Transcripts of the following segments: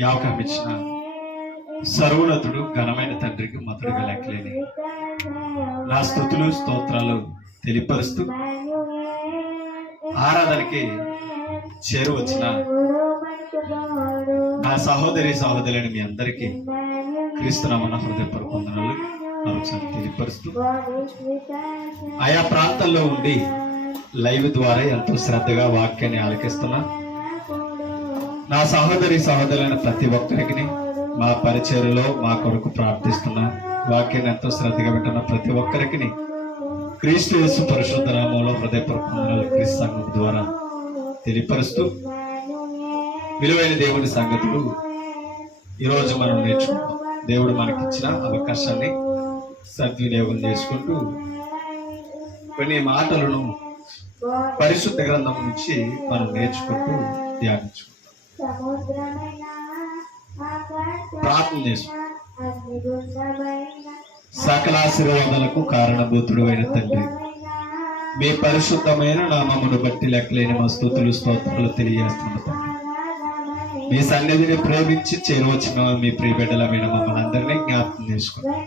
యావకాశం ఇచ్చిన సర్వోన్నతుడు ఘనమైన తండ్రికి మధురగా లెక్కలేని నా స్తుతులు స్తోత్రాలు తెలియపరుస్తూ ఆరాధనకి చేరువచ్చిన నా సహోదరి సహోదరులని మీ అందరికీ క్రీస్తునామమున హృదయపూర్వక వందనాలు మరొకసారి తెలియపరుస్తూ ఆయా ప్రాంతాల్లో ఉండి లైవ్ ద్వారా ఎంతో శ్రద్ధగా వాక్యాన్ని ఆలకిస్తున్నా నా సహోదరి సహోదరులైన ప్రతి ఒక్కరికి మా పరిచర్యలో మా కొరకు ప్రార్థిస్తున్న వాక్యాన్ని ఎంతో శ్రద్ధగా వింటున్న ప్రతి ఒక్కరికి క్రీస్తు యేసు పరిశుద్ధ నామములో హృదయపూర్వక వందనాలు క్రీస్తు సంఘం ద్వారా తెలియపరుస్తూ విలువైన దేవుని సంగతులు ఈరోజు మనం నేర్చుకుంటాం. దేవుడు మనకిచ్చిన అవకాశాన్ని సద్వినియోగం చేసుకుంటూ కొన్ని మాటలను పరిశుద్ధ గ్రంథం నుంచి మనం నేర్చుకుంటూ ధ్యానించుకుంటాం. ప్రార్థన చేసుకుంటాం. సకల ఆశీర్వాదాలకు కారణభూతుడు అయిన తండ్రి, మీ పరిశుద్ధమైన నామమును బట్టి లెక్కలేని మా స్తుతులు స్తోత్రాలు తెలియజేస్తున్నాం. మీ సన్నిధిని ప్రేమించి చేరవచ్చిన మీ ప్రియ బిడ్డలమైన మమ్మల్ని అందరినీ జ్ఞాపకం చేసుకున్నాం.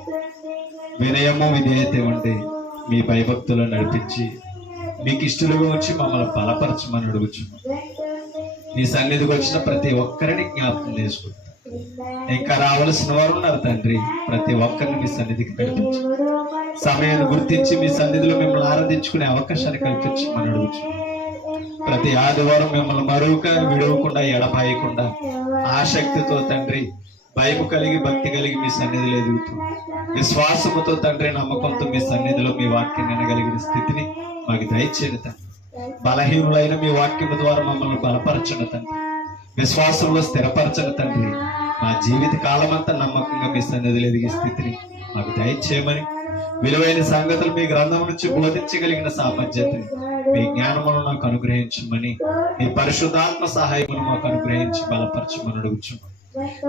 వినయము విధేయత ఉండి మీ భయభక్తులను నడిపించి మీకు ఇష్టలుగా వచ్చి మమ్మల్ని బలపరచమని అడుగుచున్నాం. మీ సన్నిధికి వచ్చిన ప్రతి ఒక్కరిని జ్ఞాపకం చేసుకుంటాం. ఇంకా రావలసిన వారు ఉన్నారు తండ్రి, ప్రతి ఒక్కరిని మీ సన్నిధికి నడిపించి సమయాన్ని గుర్తించి మీ సన్నిధిలో మిమ్మల్ని ఆరాధించుకునే అవకాశాన్ని కల్పించమని అడుగుచున్నాం. ప్రతి ఆదివారం మిమ్మల్ని మరొక విడవకుండా ఎడబాయకుండా ఆసక్తితో తండ్రి భయము కలిగి భక్తి కలిగి మీ సన్నిధిలో ఎదుగుతూ విశ్వాసముతో తండ్రి నమ్మకంతో మీ సన్నిధిలో మీ వాక్యం వినగలిగిన స్థితిని మాకు దయచేయండి తండ్రి. బలహీనులైన మీ వాక్యం ద్వారా మమ్మల్ని బలపరచండి తండ్రి. విశ్వాసంలో స్థిరపరచండి తండ్రి. మా జీవిత కాలం అంతా నమ్మకంగా మీ సన్నిధిలో ఎదిగే స్థితిని మాకు దయచేయమని, విలువైన సంగతులు మీ గ్రంథం నుంచి బోధించగలిగిన సామర్థ్యతని మీ జ్ఞానమును నాకు అనుగ్రహించమని, మీ పరిశుద్ధాత్మ సహాయమును మాకు అనుగ్రహించి బలపరచమని అడుగుచున్నాం.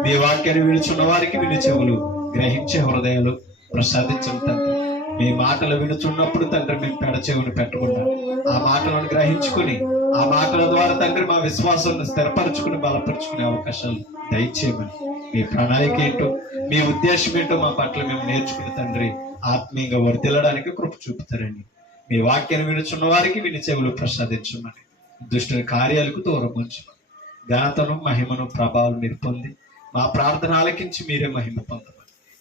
మీ వాక్యాన్ని వినుచున్న వారికి విని చెవులు, గ్రహించే హృదయాలు ప్రసాదించండి తండ్రి. మీ మాటలు వినుచున్నప్పుడు తండ్రి మేము పెడ చెవుని పెట్టకుండా ఆ మాటలను గ్రహించుకుని ఆ మాటల ద్వారా తండ్రి మా విశ్వాసాలను స్థిరపరచుకుని బలపరుచుకునే అవకాశాలు దయచేయమని, మీ ప్రణాళిక ఏంటో మీ ఉద్దేశం ఏంటో మా పట్ల మేము నేర్చుకుని తండ్రి ఆత్మీయంగా వర్ధిల్లడానికి కృప చూపుతారండి. మీ వాక్యాన్ని వినుచున్న వారికి విని చెవులు ప్రసాదించమని, దుష్టుని కార్యాలకు దూరం ఉంచమని, ఘనతను మహిమను ప్రభావం మీరు పొంది మా ప్రార్థన ఆలకించి మీరే మహిమ పొందమని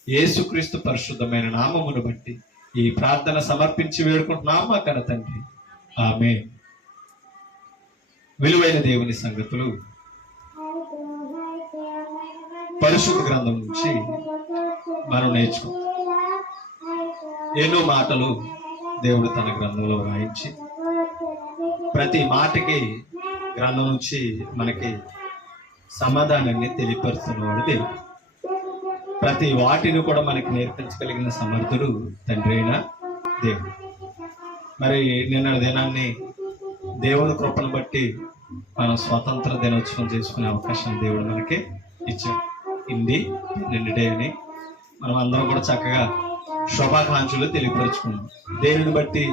యేసుక్రీస్తు పరిశుద్ధమైన నామమును బట్టి ఈ ప్రార్థన సమర్పించి వేడుకుంటున్నాం మా కన్న తండ్రి, ఆమేన్. విలువైన దేవుని సంగతులు పరిశుద్ధ గ్రంథం నుంచి మనం నేర్చుకుంటాం. ఎన్నో మాటలు దేవుడు తన గ్రంథంలో రాయించి ప్రతి మాటకి గ్రంథం నుంచి మనకి సమాధానాన్ని తెలియపరుస్తున్నవాడు దేవుడు. ప్రతి వాటిని కూడా మనకి నేర్పించగలిగిన సమర్థుడు తండ్రి అయిన దేవుడు. మరి నిన్న దినాన్ని దేవుని కృపను బట్టి మనం స్వతంత్ర దినోత్సవం చేసుకునే అవకాశం దేవుడు మనకి ఇచ్చాడు. ఇండి డే అని మనం అందరం కూడా చక్కగా శుభాకాంక్షలు తెలియపరుచుకున్నాం. దేవుని బట్టి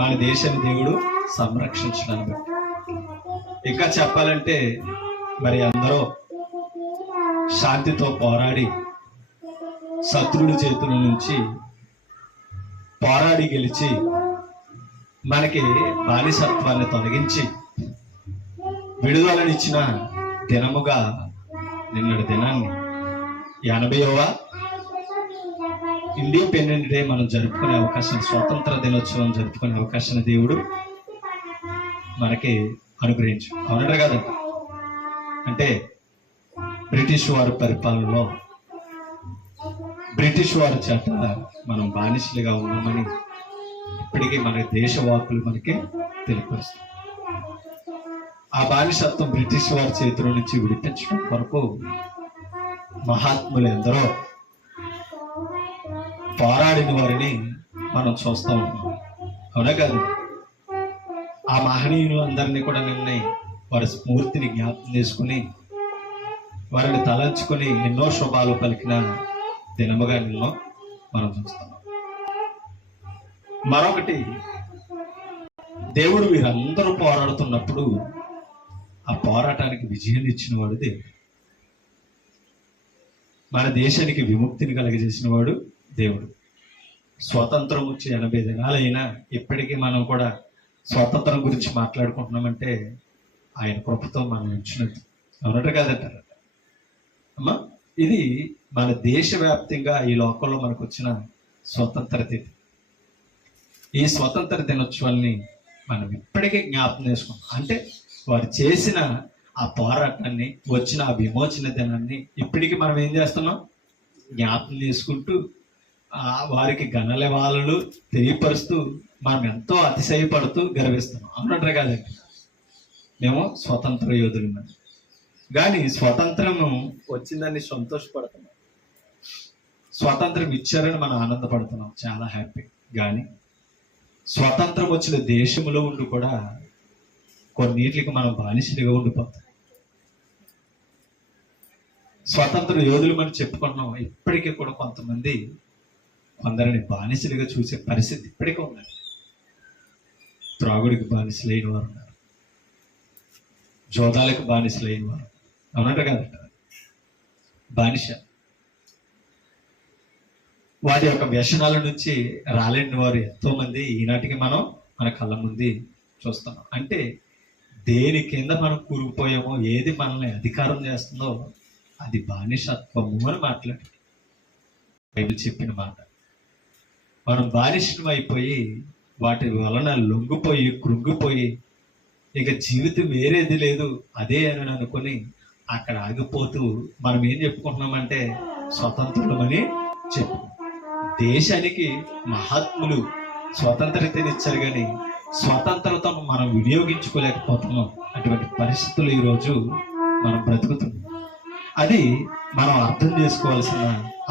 మన దేశాన్ని దేవుడు సంరక్షించడానికి బట్టి. ఇంకా చెప్పాలంటే మరి అందరూ శాంతితో పోరాడి శత్రువుల చేతుల నుంచి పోరాడి గెలిచి మనకి బానిసత్వాన్ని తొలగించి విడుదలనిచ్చిన దినముగా నిన్నటి దినాన్ని 80వ ఇండిపెండెంట్ డే మనం జరుపుకునే అవకాశం, స్వతంత్ర దినోత్సవం జరుపుకునే అవకాశాన్ని దేవుడు మనకి అనుగ్రహించు. అవునంటారు కదా. అంటే బ్రిటిష్ వారి పరిపాలనలో బ్రిటిష్ వారి చేత మనం బానిసలుగా ఉన్నామని ఇప్పటికీ మన దేశవాకులు మనకి తెలియపరుస్తుంది. ఆ బానిసత్వం బ్రిటిష్ వారి చేతుల నుంచి విడిపించడం కొరకు మహాత్ములు ఎందరో పోరాడిన వారిని మనం చూస్తూ ఉన్నాం. అవునా కాదు. ఆ మహనీయులు అందరినీ కూడా నిన్న వారి స్ఫూర్తిని జ్ఞాపకం చేసుకుని వారిని తలంచుకుని ఎన్నో శుభాలు పలికిన దినముగా నిన్న మనం చూస్తున్నాం. మరొకటి, దేవుడు వీరందరూ పోరాడుతున్నప్పుడు ఆ పోరాటానికి విజయం ఇచ్చిన వాడు దేవుడు. మన దేశానికి విముక్తిని కలగజేసిన వాడు దేవుడు. స్వాతంత్రం వచ్చి 80 దినాలైనా ఇప్పటికీ మనం కూడా స్వాతంత్రం గురించి మాట్లాడుకుంటున్నామంటే ఆయన కృపతో మనం ఇచ్చినట్టు, అవునట కాదంటారు అమ్మా. ఇది మన దేశవ్యాప్తంగా ఈ లోకంలో మనకు వచ్చిన స్వతంత్ర దినం. ఈ స్వతంత్ర దినోత్సవాన్ని మనం ఇప్పటికే జ్ఞాపకం చేసుకుంటాం. అంటే వారు చేసిన ఆ పోరాటాన్ని, వచ్చిన ఆ విమోచన దినాన్ని ఇప్పటికీ మనం ఏం చేస్తున్నాం? జ్ఞాపకం చేసుకుంటూ వారికి ఘనలవాళ్ళు తెలియపరుస్తూ మనం ఎంతో అతిశయపడుతూ గర్విస్తున్నాం, అవునంటారు కాదండి. మేము స్వతంత్ర యోధులు. కానీ స్వతంత్రము వచ్చిందని సంతోషపడుతున్నాం, స్వతంత్రం ఇచ్చారని మనం ఆనందపడుతున్నాం, చాలా హ్యాపీ. కానీ స్వతంత్రం వచ్చిన దేశంలో ఉండి కూడా కొన్నిటికి మనం బానిసలుగా ఉండిపోతాం. స్వతంత్ర యోధులు మనం చెప్పుకుంటున్నాం, ఇప్పటికీ కూడా కొందరిని బానిసలుగా చూసే పరిస్థితి ఇప్పటికీ ఉందండి. త్రాగుడికి బానిసలైన వారు ఉన్నారు, జోదాలకు బానిసలైన వారు, అవునట కాదట. బానిస వాటి యొక్క వ్యసనాల నుంచి రాలేని వారు ఎంతో మంది ఈనాటికి మనం మన కళ్ళ ముందు చూస్తున్నాం. అంటే దేని కింద మనం కూరుకుపోయామో, ఏది మనల్ని అధికారం చేస్తుందో అది బానిసత్వము అని మాట్లాడి బైబిల్ చెప్పిన మాట. మనం బానిసం అయిపోయి వాటి వలన లొంగిపోయి కృంగిపోయి ఇక జీవితం వేరేది లేదు అదే అని అనుకుని అక్కడ ఆగిపోతూ మనం ఏం చెప్పుకుంటున్నామంటే స్వతంత్రులమని చెప్పు. దేశానికి మహాత్ములు స్వతంత్రతనిచ్చారు, కానీ స్వతంత్రతను మనం వినియోగించుకోలేకపోతున్నాం. అటువంటి పరిస్థితులు ఈరోజు మనం బ్రతుకుతున్నాం. అది మనం అర్థం చేసుకోవాల్సిన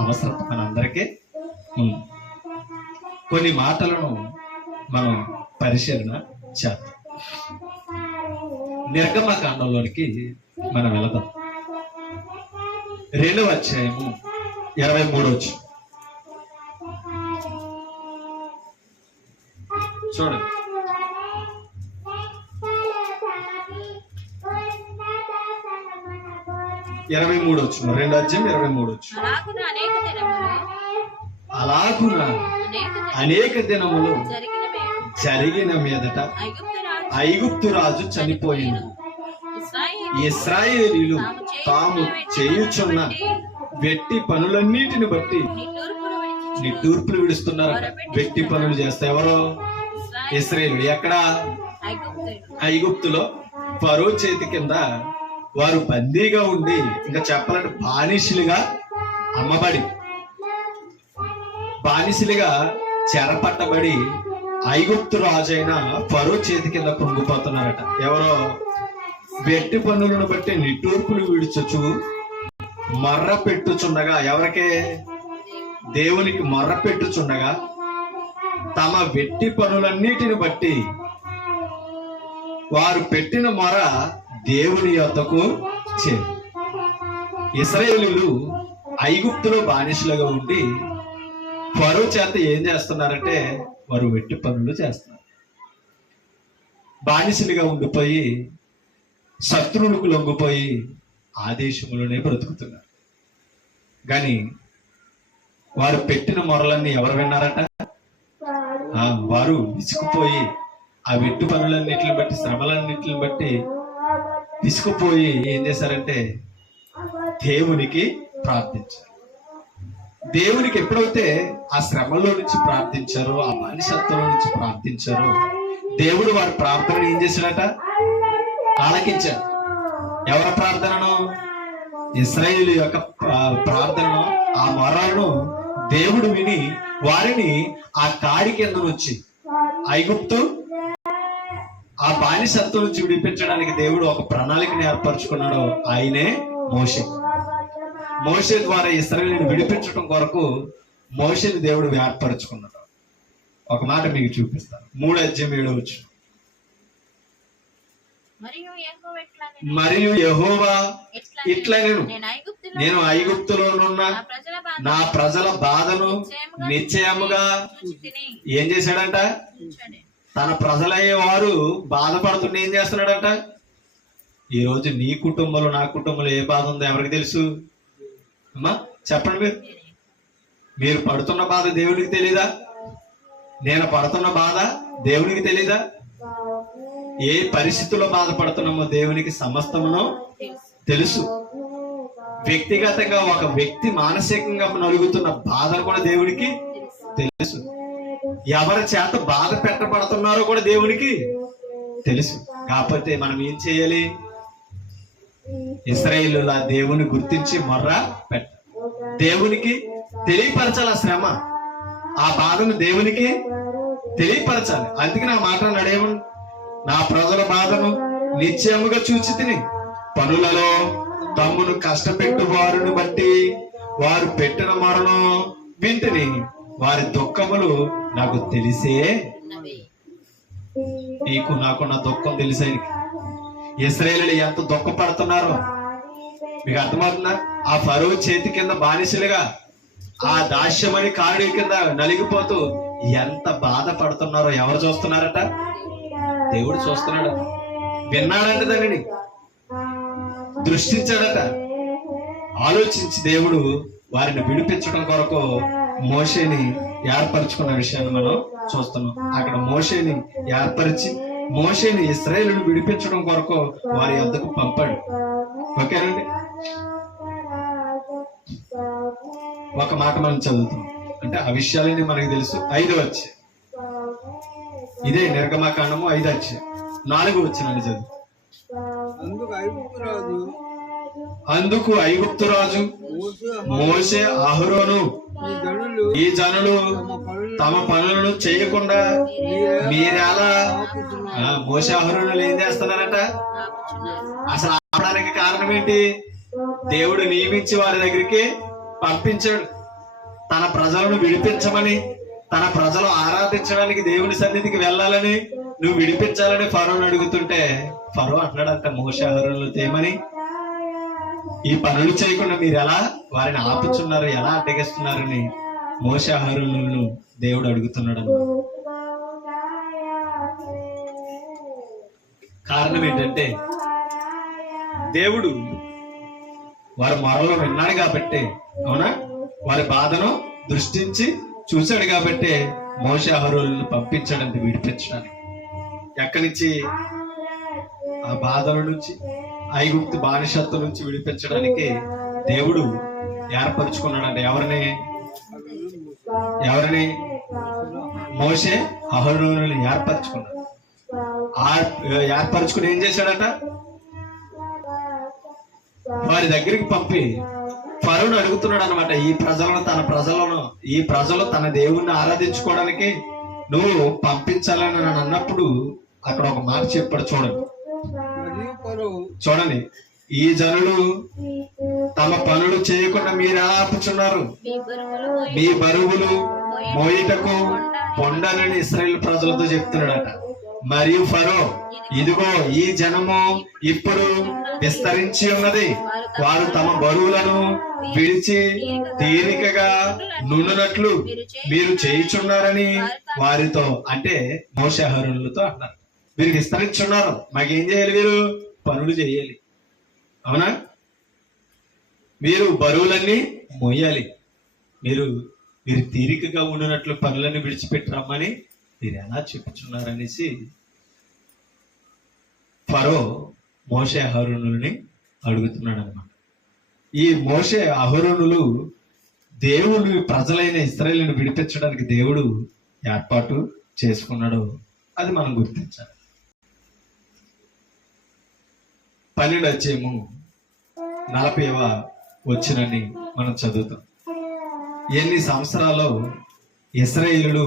అవసరం మనందరికీ ఉంది. కొన్ని మాటలను మనం పరిశీలన చేద్దాం. నిర్గమకాండంలోనికి మనం వెళదాం. 2వ అధ్యాయము 23వ వచనం చూడండి. ఇరవై 23 వచ్చిన 2వ అధ్యాయం 23 వచ్చిన అలాగున అనేక దినములు జరిగిన మీదట ఐగుప్తు రాజు చనిపోయింది. ఇశ్రాయేలీయులు తాము చేయుచున్న వెట్టి పనులన్నిటిని బట్టి నిట్టూర్పులు విడుస్తున్నారు. వెట్టి పనులు చేస్తే ఎవరో ఇశ్రాయేలీయులు. ఎక్కడ? ఐగుప్తులో ఫరో చేతి కింద వారు బందీగా ఉండి, ఇంకా చెప్పాలంటే బానిసలుగా అమ్మబడి, బానిసలుగా చెరపట్టబడి ఐగుప్తు రాజైన ఫరో చేతి కింద పొంగిపోతున్నారట. ఎవరో వెట్టి పన్నులను బట్టి నిట్టూర్పులు విడుచుచు మర్ర పెట్టుచుండగా, ఎవరికే? దేవునికి మర్ర పెట్టుచుండగా తమ వెట్టి పనులన్నిటిని బట్టి వారు పెట్టిన మొర దేవుని యొద్దకు చేరు. ఇశ్రాయేలీయులు ఐగుప్తులో బానిసలుగా ఉండి ఫరో చేత ఏం చేస్తున్నారంటే వారు వెట్టి పనులు చేస్తున్నారు. బానిసలుగా ఉండిపోయి శత్రువులకు లొంగిపోయి ఆ దేశంలోనే బ్రతుకుతున్నారు. కానీ వారు పెట్టిన మొరలన్నీ ఎవరు విన్నారట? వారు విసుకుపోయి ఆ వెట్టు పనులన్నిటిని బట్టి, శ్రమలన్నిటిని బట్టి విసుకుపోయి ఏం చేశారంటే దేవునికి ప్రార్థించారు. దేవునికి ఎప్పుడైతే ఆ శ్రమలో నుంచి ప్రార్థించారో, ఆ బానిసత్వంలో నుంచి ప్రార్థించారో, దేవుడు వారి ప్రార్థనను ఏం చేశాడట? ఆలకించారు. ఎవరి ప్రార్థనను? ఇశ్రాయేలు యొక్క ప్రార్థనను, ఆ మొరను దేవుడు విని వారిని ఆ కాడి కింద నుంచి, ఐగుప్తు ఆ బానిసత్వం నుంచి విడిపించడానికి దేవుడు ఒక ప్రణాళికను ఏర్పరచుకున్నాడు. ఆయనే మోషే. మోషే ద్వారా ఇశ్రాయేలుని విడిపించడం కొరకు మోషేని దేవుడు ఏర్పరచుకున్నాడు. ఒక మాట మీకు చూపిస్తాను. 3వ అధ్యాయం 7వ వచనం. మరియు యెహోవా ఇట్లా నేను ఐగుప్తులోనున్న నా ప్రజల బాధను నిశ్చయముగా ఏం చేశాడంట? తన ప్రజలయ్యే వారు బాధపడుతుంటే ఏం చేస్తున్నాడంట? ఈ రోజు నీ కుటుంబంలో నా కుటుంబంలో ఏ బాధ ఉందో ఎవరికి తెలుసు? అమ్మా చెప్పండి. మీరు పడుతున్న బాధ దేవునికి తెలీదా? నేను పడుతున్న బాధ దేవునికి తెలీదా? ఏ పరిస్థితుల్లో బాధపడుతున్నామో దేవునికి సమస్తమును తెలుసు. వ్యక్తిగతంగా ఒక వ్యక్తి మానసికంగా నలుగుతున్న బాధను కూడా దేవునికి తెలుసు. ఎవరి చేత బాధ పెట్టబడుతున్నారో కూడా దేవునికి తెలుసు. కాకపోతే మనం ఏం చేయాలి? ఇశ్రాయేలుల దేవుని గుర్తించి మొర్ర పెట్ట, దేవునికి తెలియపరచాలి. ఆ శ్రమ, ఆ బాధను దేవునికి తెలియపరచాలి. అందుకే నా మాట నడేమని, నా ప్రజల బాధను నిశ్చయముగా చూచి తిని పనులలో తమ్మును కష్టపెట్టు వారిని బట్టి వారు పెట్టిన మరణం వింటిని, వారి దుఃఖములు నాకు తెలిసే. నీకు నాకున్న దుఃఖం తెలిసే. ఇశ్రాయేలీయులు ఎంత దుఃఖపడుతున్నారో మీకు అర్థమవుతుందా? ఆ ఫరో చేతి కింద బానిసలుగా, ఆ దాస్యమని కాడి కింద నలిగిపోతూ ఎంత బాధపడుతున్నారో ఎవరు చూస్తున్నారట? దేవుడు చూస్తున్నాడు. విన్నాడంట, దానిని దృష్టించాడట. ఆలోచించి దేవుడు వారిని విడిపించడం కొరకు మోషేని ఏర్పరచుకున్న విషయాన్ని మనం చూస్తున్నాం. అక్కడ మోషేని ఏర్పరిచి మోషేని ఇశ్రాయేలును విడిపించడం కొరకు వారి వద్దకు పంపాడు. ఓకేనండి. ఒక మాట మనం చదువుతాం, అంటే ఆ విషయాలన్నీ మనకు తెలుసు. 5వ అధ్యాయం ఇదే నిర్గమకాండము 5వ అధ్యాయం 4వ వచనాన్ని చదువు. అందుకు ఐగుప్తు రాజు మోషే అహరోను, ఈ జనులు తమ పనులను చేయకుండా మీరెలా? మోషే అహరోనులు ఏం చేస్తున్నారట? అసలు ఆపడానికి కారణం ఏంటి? దేవుడు నియమించి వారి దగ్గరికి పంపించాడు. తన ప్రజలను విడిపించమని, తన ప్రజలు ఆరాధించడానికి దేవుని సన్నిధికి వెళ్ళాలని, నువ్వు విడిపించాలని ఫరోను అడుగుతుంటే ఫరో అంటున్నాడంట మోషే అహరోనులు తేమని, ఈ పనులు చేయకుండా మీరు ఎలా వారిని ఆపుచున్నారు, ఎలా అడ్డగిస్తున్నారని మోషే అహరోనులను దేవుడు అడుగుతున్నాడు. కారణం ఏంటంటే దేవుడు వారి మొరలు విన్నాడు కాబట్టి, అవునా, వారి బాధను దృష్టించి చూశాడు కాబట్టి మోషే అహరోనులను పంపించాడంటే విడిపించడానికి. ఎక్కడి నుంచి? ఆ బాధల నుంచి, ఐగుప్తు బానిసత్వం నుంచి విడిపించడానికి దేవుడు ఏర్పరచుకున్నాడంట. ఎవరిని? మోషే అహరోనులను ఏర్పరచుకున్నాడు. ఏర్పరచుకుని ఏం చేశాడట? వారి దగ్గరికి పంపి ఫరోను అడుగుతున్నాడు అనమాట, ఈ ప్రజలు తన దేవుణ్ణి ఆరాధించుకోవడానికి నువ్వు పంపించాలని నన్ను అన్నప్పుడు అక్కడ ఒక మాట చెప్పాడు. చూడండి, ఈ జనులు తమ పనులు చేయకుండా మీరు ఎలా ఆపుచున్నారు? మీ బరువులు మోయిటకు పొండనని ఇశ్రాయేలు ప్రజలతో చెప్తున్నాడట. మరియు ఫరో, ఇదిగో ఈ జనము ఇప్పుడు విస్తరించి ఉన్నది, వారు తమ బరువులను విడిచి తీరికగా నుండునట్లు మీరు చేయుచున్నారని వారితో, అంటే మోషే అహరోనులతో అన్నారు. వీరు విస్తరించున్నారు, మాకేం చేయాలి? వీరు పనులు చేయాలి, అవునా? మీరు బరువులన్నీ మోయాలి, మీరు తీరికగా ఉండినట్లు పనులన్నీ విడిచిపెట్టి రమ్మని మీరు ఎలా చెప్పుచున్నారనేసి ఫరో మోషే అహరోనులని అడుగుతున్నాడు అనమాట. ఈ మోషే అహరోనులు దేవుడు ప్రజలైన ఇశ్రాయేలును విడిపించడానికి దేవుడు ఏర్పాటు చేసుకున్నాడు. అది మనం గుర్తించాలి. 12వ అధ్యాయము 40వ వచనాన్ని మనం చదువుతాం. ఎన్ని సంవత్సరాలు ఇశ్రాయేలులు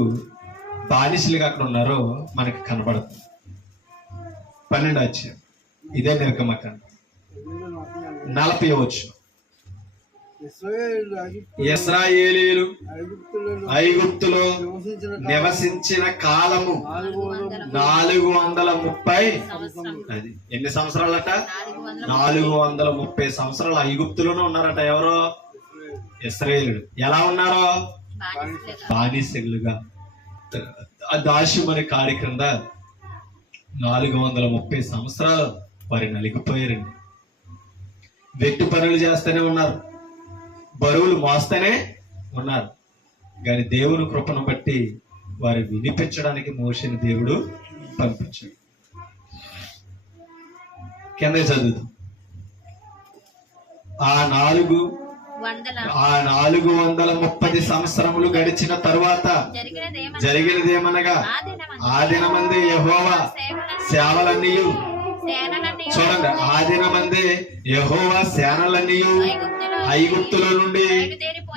బానిసలుగా అక్కడ ఉన్నారో మనకి కనబడుతుంది. 12వ అధ్యాయం ఇదే నిర్గమకాండం 40వ వచనం. ఇశ్రాయేలీయులు ఐగుప్తులో నివసించిన కాలము 430. అది ఎన్ని సంవత్సరాలట? 430 సంవత్సరాలు ఐగుప్తులోనే ఉన్నారట. ఎవరో ఇశ్రాయేలులు ఎలా ఉన్నారో బానిసలుగా. ఆ దాస్యమనే కాడి క్రింద 430 సంవత్సరాలు వారి నలిగిపోయారండి. వెట్టు పనులు చేస్తూనే ఉన్నారు, బరువులు మోస్తూనే ఉన్నారు. కానీ దేవుని కృపను బట్టి వారు వినిపించడానికి మోషేని దేవుడు పంపించాడు. కింద చదువు. ఆ 430 సంవత్సరములు గడిచిన తరువాత జరిగినదేమనగా ఆ దినమందే యెహోవా సేవలన్నీ, చూడండి, ఆ దినమందే యెహోవా సేనలన్నీ ఐగుప్తులో నుండి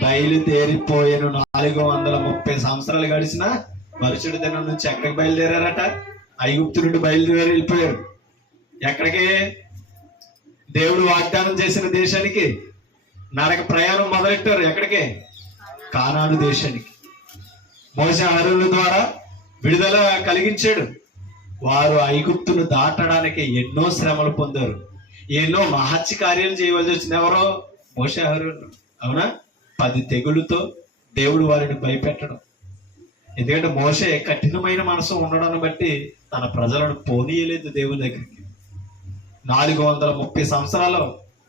బయలుదేరిపోయాను. 430 సంవత్సరాలు గడిచిన మరుసటి దినం నుంచి ఎక్కడికి బయలుదేరారట? ఐగుప్తు నుండి బయలుదేరి వెళ్ళిపోయారు. ఎక్కడికి? దేవుడు వాగ్దానం చేసిన దేశానికి నరక ప్రయాణం మొదలెట్టారు. ఎక్కడికి? కానాను దేశానికి. మోషే అహరోనుల ద్వారా విడుదల కలిగించాడు. వారు ఐగుప్తును దాటడానికి ఎన్నో శ్రమలు పొందారు, ఎన్నో మహత్య కార్యాలు చేయవలసి వచ్చింది. ఎవరో? మోషే అహరోనులు. అవునా? 10 తెగులుతో దేవుడు వారిని భయపెట్టడం. ఎందుకంటే మోషే కఠినమైన మనసు ఉండడాన్ని బట్టి తన ప్రజలను పోనీయలేదు దేవుని దగ్గరికి. 430 సంవత్సరాలు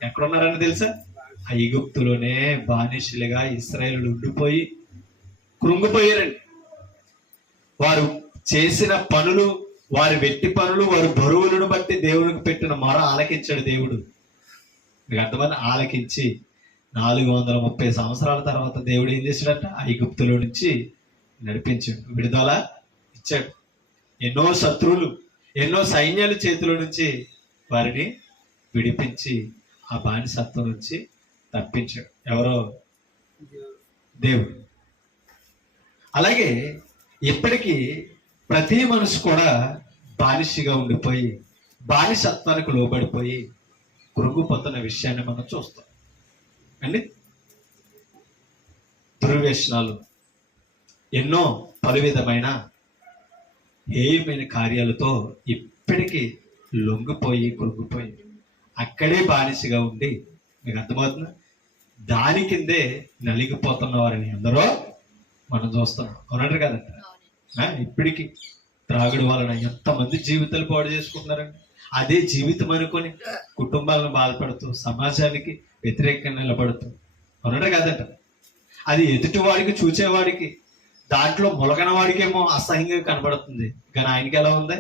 ఎక్కడున్నారని తెలుసా? ఐగుప్తులోనే బానిసలుగా ఇశ్రాయేలు ఉండిపోయి కృంగిపోయారండి. వారు చేసిన పనులు, వారి వెట్టి పనులు, వారి బరువులను బట్టి దేవునికి పెట్టిన మొర ఆలకించాడు దేవుడు. మీకు అర్థమని ఆలకించి 430 సంవత్సరాల తర్వాత దేవుడు ఏం చేశాడట? ఐగుప్తులో నుంచి నడిపించాడు, విడుదల ఇచ్చాడు. ఎన్నో శత్రువులు, ఎన్నో సైన్యాల చేతిలో నుంచి వారిని విడిపించి ఆ బానిసత్వం నుంచి తప్పించాడు. ఎవరో? దేవుడు. అలాగే ఇప్పటికీ ప్రతి మనిషి కూడా బానిసగా ఉండిపోయి, బానిసత్వానికి లోబడిపోయి కృంగిపోతున్న విషయాన్ని మనం చూస్తాం అండి. దుర్వ్యసనాలు, ఎన్నో పలు విధమైన హేయమైన కార్యాలతో ఇప్పటికీ లొంగిపోయి కృంగిపోయి అక్కడే బానిసగా ఉండి, మీకు అర్థమవుతుందా? దాని కిందే నలిగిపోతున్న వారిని ఎందరో మనం చూస్తున్నాం. అవునంటారు కదంట. ఇప్పటికీ త్రాగుడు వలన ఎంతమంది జీవితాలు పాడు చేసుకుంటున్నారండి. అదే జీవితం అనుకొని కుటుంబాలను బాధపడుతూ, సమాజానికి వ్యతిరేకంగా నిలబడుతూ. అవునంటారు కదంట. అది ఎదుటివాడికి, చూచేవాడికి, దాంట్లో మొలగన వాడికేమో అసహ్యంగా కనబడుతుంది. కానీ ఆయనకి ఎలా ఉంది?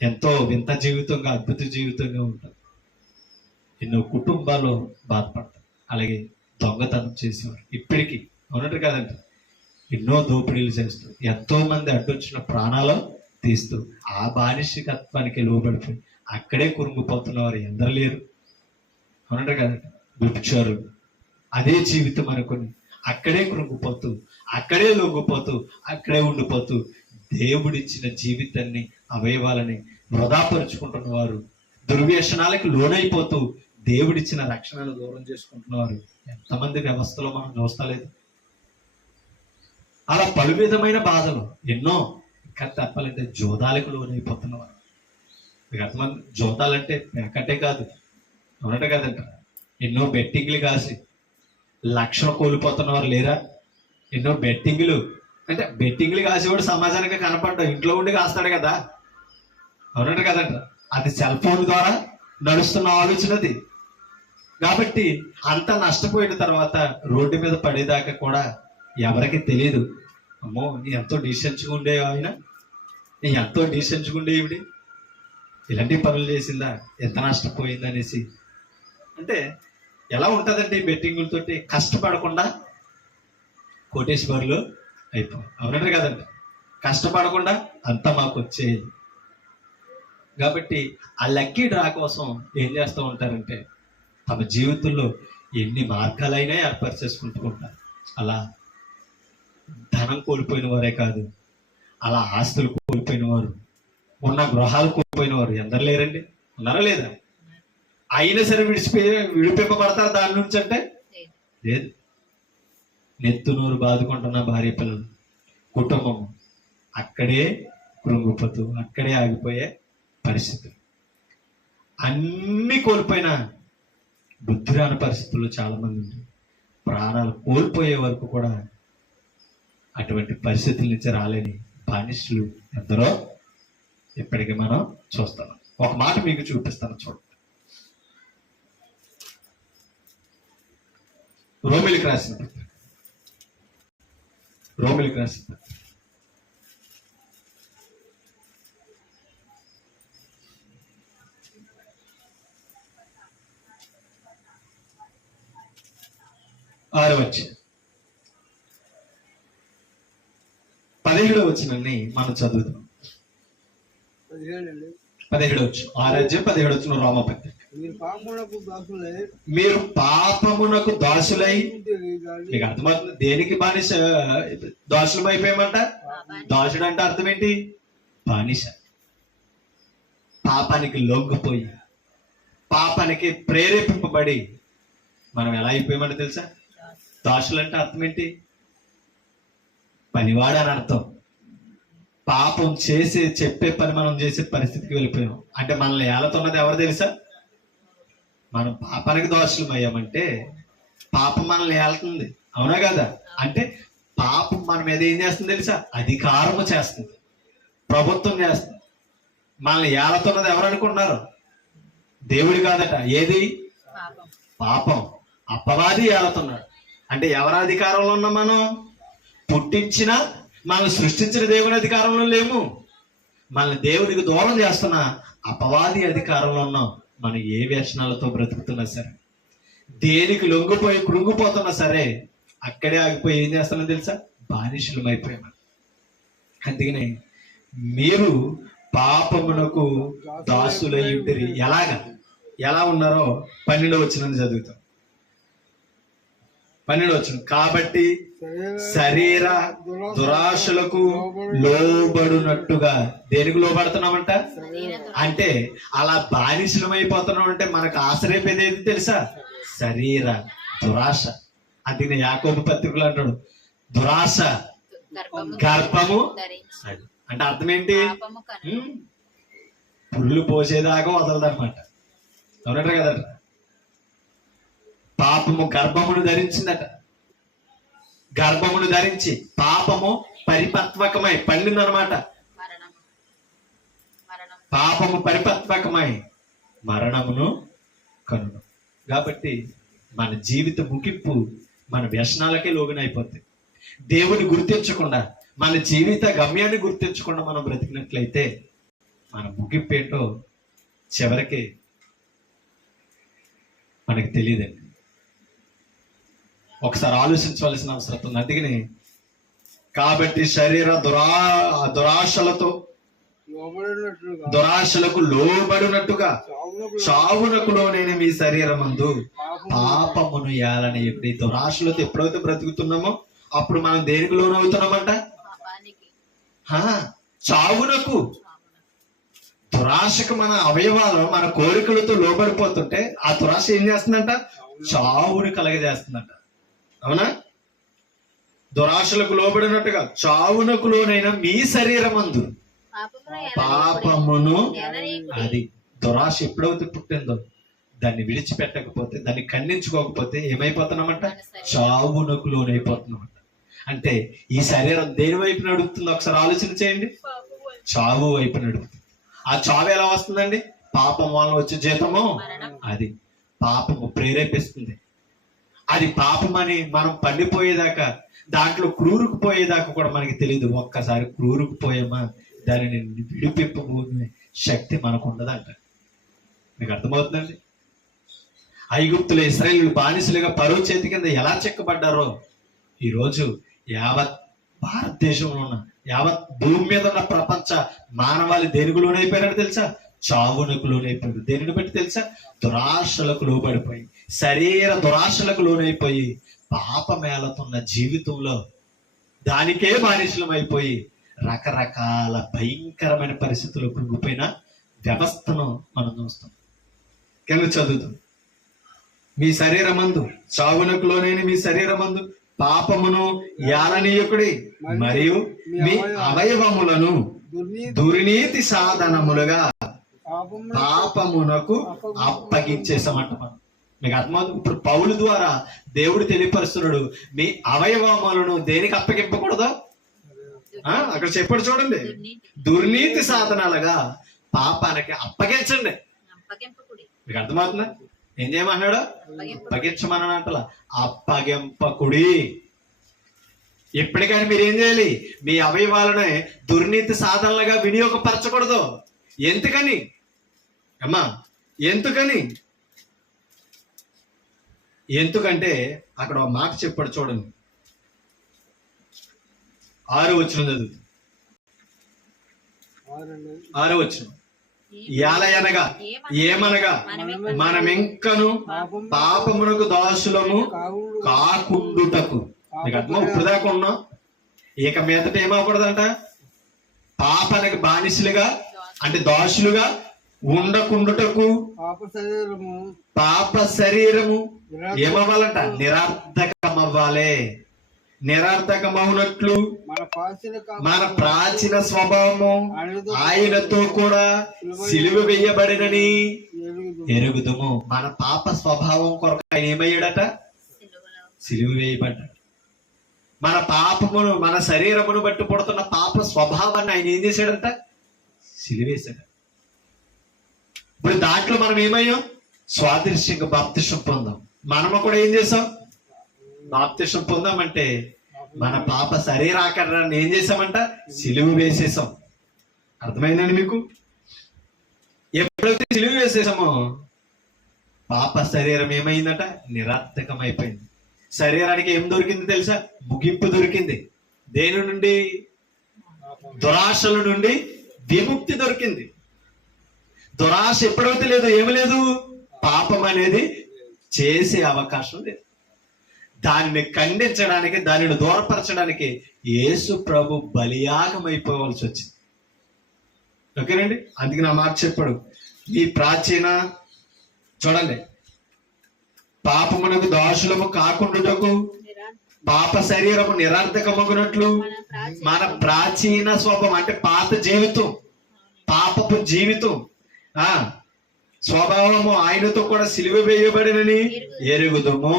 ఎంతో వింత జీవితంగా, అద్భుత జీవితంగా ఉంటుంది. ఎన్నో కుటుంబాలు బాధపడతారు. అలాగే దొంగతనం చేసేవారు ఇప్పటికీ. అవునంటారు కదండి. ఎన్నో దోపిడీలు చేస్తూ, ఎంతో మంది అడ్డొచ్చిన ప్రాణాలు తీస్తూ ఆ బానిసత్వానికి లోబడిపోయి అక్కడే కురుంగిపోతున్న వారు ఎందరు లేరు. అవునంటారు కదండి. వ్యభిచారు అదే జీవితం అనుకుని అక్కడే కురుంగిపోతూ, అక్కడే లొంగిపోతూ, అక్కడే ఉండిపోతూ దేవుడిచ్చిన జీవితాన్ని, అవయవాలని వృధాపరుచుకుంటున్న వారు, దుర్వ్యసనాలకు లోనైపోతూ దేవుడిచ్చిన రక్షణను దూరం చేసుకుంటున్నవారు ఎంతమంది వ్యవస్థలో మనం చూస్తలేదు. అలా పలు విధమైన బాధలు ఎన్నో. ఇంకా తప్పాలంటే జోదాలకు లోనైపోతున్నవారు. మీకు అర్థమంది? జోదాలంటే వెనకట్టే కాదు, అవునట్టే కాదంట. ఎన్నో బెట్టింగ్లు కాసి లక్షలు కోల్పోతున్నవారు లేరా? ఎన్నో బెట్టింగ్లు, అంటే బెట్టింగ్లు కాసేవాడు సమాజానికి కనపడ్డా, ఇంట్లో ఉండి కాస్తాడు కదా. అవునంట కదంట. అది సెల్ ఫోన్ ద్వారా నడుస్తున్న ఆలోచనది. కాబట్టి అంత నష్టపోయిన తర్వాత రోడ్డు మీద పడేదాకా కూడా ఎవరికి తెలియదు. అమ్మో, ఎంతో డీసెంట్గా ఉండే ఆయన, ఎంతో డీసెంట్గా ఉండే ఈవిడి ఇలాంటి పనులు చేసిందా, ఎంత నష్టపోయింది అనేసి. అంటే ఎలా ఉంటుందంటే ఈ బెట్టింగులతోటి కష్టపడకుండా కోటేశ్వర్లు అయిపోయి. అవునంటారు కదండి. కష్టపడకుండా అంతా మాకు వచ్చేది. కాబట్టి ఆ లక్కీ డ్రా కోసం ఏం చేస్తూ ఉంటారంటే తమ జీవితంలో ఎన్ని మార్గాలైనా ఏర్పరిచేసుకుంటూ ఉంటారు. అలా ధనం కోల్పోయిన వారే కాదు, అలా ఆస్తులు కోల్పోయిన వారు, ఉన్న గృహాలు కోల్పోయిన వారు ఎందరు లేరండి? ఉన్నారా లేదా? అయినా సరే విడిపింపబడతారు దాని నుంచి అంటే లేదు. నెత్తునూరు బాదుకుంటున్న భార్య పిల్లలు, కుటుంబం అక్కడే కృంగిపోతూ అక్కడే ఆగిపోయే పరిస్థితులు. అన్ని కోల్పోయిన బుద్ధి రాని పరిస్థితుల్లో చాలా మంది ఉంది. ప్రాణాలు కోల్పోయే వరకు కూడా అటువంటి పరిస్థితుల నుంచి రాలేని బానిసలు ఎందరో ఇప్పటికీ మనం చూస్తాం. ఒక మాట మీకు చూపిస్తాను, చూడండి. రోమిలికి రాసిన పత్రిక 6వ అధ్యాయం 17వ వచనాన్ని మనం చదువుతాం. 17వ వచనం, 6వ అధ్యాయం 17వ వచనం రోమపత్రిక. మీరు పాపమునకు దాసులై, మీకు అర్థమవుతుంది దేనికి బానిస దాసులం అయిపోయామంట? దాసుడు అంటే అర్థం ఏంటి? బానిస. పాపానికి లొంగిపోయి, పాపానికి ప్రేరేపింపబడి మనం ఎలా అయిపోయామంటే తెలుసా? దాసులు అంటే అర్థం ఏంటి? పనివాడు అని అర్థం. పాపం చెప్పే పని మనం చేసే పరిస్థితికి వెళ్ళిపోయాం. అంటే మనల్ని ఏలతున్నది ఎవరు తెలుసా? మనం పాపానికి దోషులం అయ్యామంటే పాపం మనల్ని ఏలుతుంది, అవునా కదా? అంటే పాపం మన మీద ఏం చేస్తుంది తెలుసా? అధికారము చేస్తుంది, ప్రభుత్వం చేస్తుంది. మనల్ని ఏలుతున్నది ఎవరు అనుకుంటున్నారు? దేవుడు కాదట. ఏది? పాపం. అపవాది ఏలుతున్నాడు. అంటే ఎవరి అధికారంలో ఉన్నాం మనం? పుట్టించిన, మనల్ని సృష్టించిన దేవుని అధికారంలో లేము. మనల్ని దేవుడికి దూరం చేస్తున్న అపవాది అధికారంలో ఉన్నాం. మనం ఏ వ్యసనాలతో బ్రతుకుతున్నా సరే, దేనికి లొంగిపోయి కృంగిపోతున్నా సరే, అక్కడే ఆగిపోయి ఏం చేస్తున్నా తెలుసా? బానిసలం అయిపోయాం. అందుకనే మీరు పాపమునకు దాసులై ఉంటిరి. ఎలా ఉన్నారో 12వ వచనం చదువుతాం. 12వ వచనం, కాబట్టి శరీర దురాశలకు లోబడునట్టుగా. దేనికి లోబడుతున్నామంట? అంటే అలా బానిసలం అయిపోతున్నాం అంటే మనకు ఆశ్రయపోయేది ఏది తెలుసా? శరీర దురాశ. అందుకని యాకోబు పత్రికలు అంటాడు, దురాశ గర్భము. అంటే అర్థం ఏంటి? పుల్లు పోసేదాకా వదలదన్నమాట, అవునంటారు కదట. పాపము గర్భమును ధరించిందట. గర్భమును ధరించి పాపము పరిపక్వకమై పండిందనమాట. పాపము పరిపక్వకమై మరణమును కనును. కాబట్టి మన జీవిత ముగింపు మన వ్యసనాలకే లోగునైపోతుంది. దేవుని గుర్తించకుండా, మన జీవిత గమ్యాన్ని గుర్తించకుండా మనం బ్రతికినట్లయితే మన ముగింపు ఏంటో చివరికి మనకి తెలియదండి. ఒకసారి ఆలోచించవలసిన అవసరం ఉంది. అందుకని కాబట్టి శరీర దురాశలకు లోబడినట్టుగా చావునకు లోనైన మీ శరీరమందు పాపమును ఏలని. ఈ దురాశలతో ఎప్పుడైతే బ్రతుకుతున్నామో అప్పుడు మనం దేనికి లోనవుతున్నామంట? చావునకు. దురాశకు మన అవయవాలు, మన కోరికలతో లోబడిపోతుంటే ఆ దురాశ ఏం చేస్తుందంట? చావుని కలగజేస్తుందంట, అవునా? దురాశలకు లోబడినట్టుగా చావునకు లోనైన మీ శరీరమందు పాపమును. అది దురాశ ఎప్పుడైతే పుట్టిందో దాన్ని విడిచిపెట్టకపోతే, దాన్ని ఖండించుకోకపోతే ఏమైపోతున్నామంట? చావునకు లోనైపోతున్నామంట. అంటే ఈ శరీరం దేని వైపు నడుపుతుందో ఒకసారి ఆలోచన చేయండి. చావు వైపు నడుపుతుంది. ఆ చావు ఎలా వస్తుందండి? పాపం వల్ల వచ్చే జీతము. అది పాపము ప్రేరేపిస్తుంది. అది పాపమని మనం పండిపోయేదాకా, దాంట్లో క్రూరుకుపోయేదాకా కూడా మనకి తెలియదు. ఒక్కసారి క్రూరుకుపోయామా దానిని విడిపింపబోయే శక్తి మనకు ఉండదంట. మీకు అర్థమవుతుందండి? ఐగుప్తులు ఇశ్రాయేలు బానిసలుగా ఫరో చేతి కింద ఎలా చెక్కబడ్డారో ఈరోజు యావత్ భారతదేశంలో ఉన్న, యావత్ భూమి మీద ఉన్న ప్రపంచ మానవాళి దేనికి లోనైపోయారని తెలుసా? చావునకు లోనైపోయారు. దేనిని బట్టి తెలుసా? దురాశలకు లోబడిపోయి, శరీర దురాశలకు లోనైపోయి, పాపమేలతున్న జీవితంలో దానికే బానిసలం అయిపోయి రకరకాల భయంకరమైన పరిస్థితుల్లో కృంగిపోయిన వ్యవస్థను మనం చూస్తాం. కింద చదువుతాం. మీ శరీరమందు చావునకు లోనైన మీ శరీరమందు పాపమును ఏలనీయకుడి, మరియు మీ అవయవములను దుర్నీతి సాధనములుగా పాపమునకు అప్పగించేసామంట. మీకు అర్థమవుతుంది. ఇప్పుడు పౌలు ద్వారా దేవుడు తెలియపరుస్తున్నాడు, మీ అవయవములను దేనికి అప్పగింపకూడదు. అక్కడ చెప్పాడు చూడండి, దుర్నీతి సాధనాలుగా పాపానికి అప్పగించండి. మీకు అర్థమవుతుందా? ఏం చేయమన్నాడు? అప్పగించమని అంటలా, అప్పగింపకుడి. ఎప్పటికైనా మీరు ఏం చేయాలి? మీ అవయవాలనే దుర్నీతి సాధనలుగా వినియోగపరచకూడదు. ఎందుకని అమ్మా? ఎందుకంటే అక్కడ ఒక మాట చెప్పాడు చూడండి, 6వ వచనం చదువు. 6వ వచనం, ఏలయనగా ఏమనగా మనమింకను పాపమునకు దాసులము కాకుండుటకు. నీకు అర్థం? ఇప్పుడు దాకా ఉన్నాం, ఇక మీదట ఏమవకూడదంట? పాపానికి బానిసలుగా అంటే దాసులుగా ఉండకుండుటకు పాప శరీరము ఏమవ్వాలంట? నిరర్థకమవ్వాలి. నిరర్థకమవునట్లు మన ప్రాచీన స్వభావము ఆయనతో కూడా సిలువ వేయబడినని ఎరుగుదుము. మన పాప స్వభావం కొరకు ఆయన ఏమయ్యాడట? సిలువ వేయబడ్డాడు. మన పాపమును, మన శరీరమును బట్టి పుడుతున్న పాప స్వభావాన్ని ఆయన ఏం చేశాడంట? సిలువేశాడు. ఇప్పుడు దాంట్లో మనం ఏమయ్యాం? స్వాదృశ్యంగా బాప్తిసం పొందాం. మనము కూడా ఏం చేసాం? బాప్తిసం పొందామంటే మన పాప శరీరాకరణాన్ని ఏం చేసామంట? సిలువ వేసేసాం. అర్థమైందండి మీకు? ఎప్పుడైతే సిలువ వేసేసామో పాప శరీరం ఏమైందట? నిరర్థకమైపోయింది. శరీరానికి ఏం దొరికింది తెలుసా? ముగింపు దొరికింది. దేని నుండి? దురాశల నుండి విముక్తి దొరికింది. దురాశ ఎప్పుడైతే లేదు, ఏమి లేదు, పాపం అనేది చేసే అవకాశం లేదు. దానిని ఖండించడానికి, దానిని దూరపరచడానికి యేసు ప్రభు బలియాగం అయిపోవలసి వచ్చింది. ఓకేనండి? అందుకే నా మాట చెప్పాడు, ఈ ప్రాచీన చూడండి, పాపమునకు దాసులము కాకుండుటకు పాప శరీరము నిరర్థకమగునట్లు మన ప్రాచీన స్వభావం అంటే పాత జీవితం, పాపపు జీవితం స్వభావము ఆయనతో కూడా సిలువ వేయబడినని ఎరుగుదుము.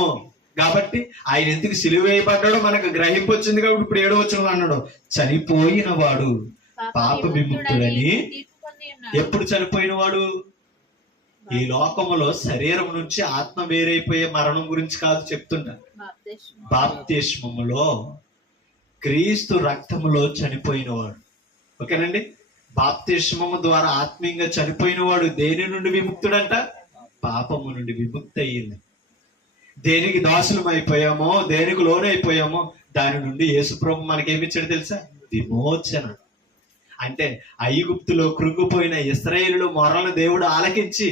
కాబట్టి ఆయన ఎందుకు సిలువ వేయబడ్డాడో మనకు గ్రహింపు వచ్చింది. కాబట్టి ఇప్పుడు 7వ వచనం అన్నాడు, చనిపోయిన వాడు పాప విముక్తుడని. ఎప్పుడు చనిపోయిన వాడు? ఈ లోకములో శరీరం నుంచి ఆత్మ వేరైపోయే మరణం గురించి కాదు చెప్తున్నా. బాప్తిస్మములో క్రీస్తు రక్తములో చనిపోయిన వాడు. ఓకేనండి? బాప్తిస్మము ద్వారా ఆత్మీయంగా చనిపోయిన వాడు దేని నుండి విముక్తుడంట? పాపము నుండి విముక్తి అయ్యింది. దేనికి దాసులం అయిపోయామో, దేనికి లోనైపోయామో దాని నుండి యేసుప్రభు మనకేమిచ్చాడు తెలుసా? విమోచన. అంటే ఐగుప్తులో కృంగిపోయిన ఇశ్రాయేలు మొరలను దేవుడు ఆలకించి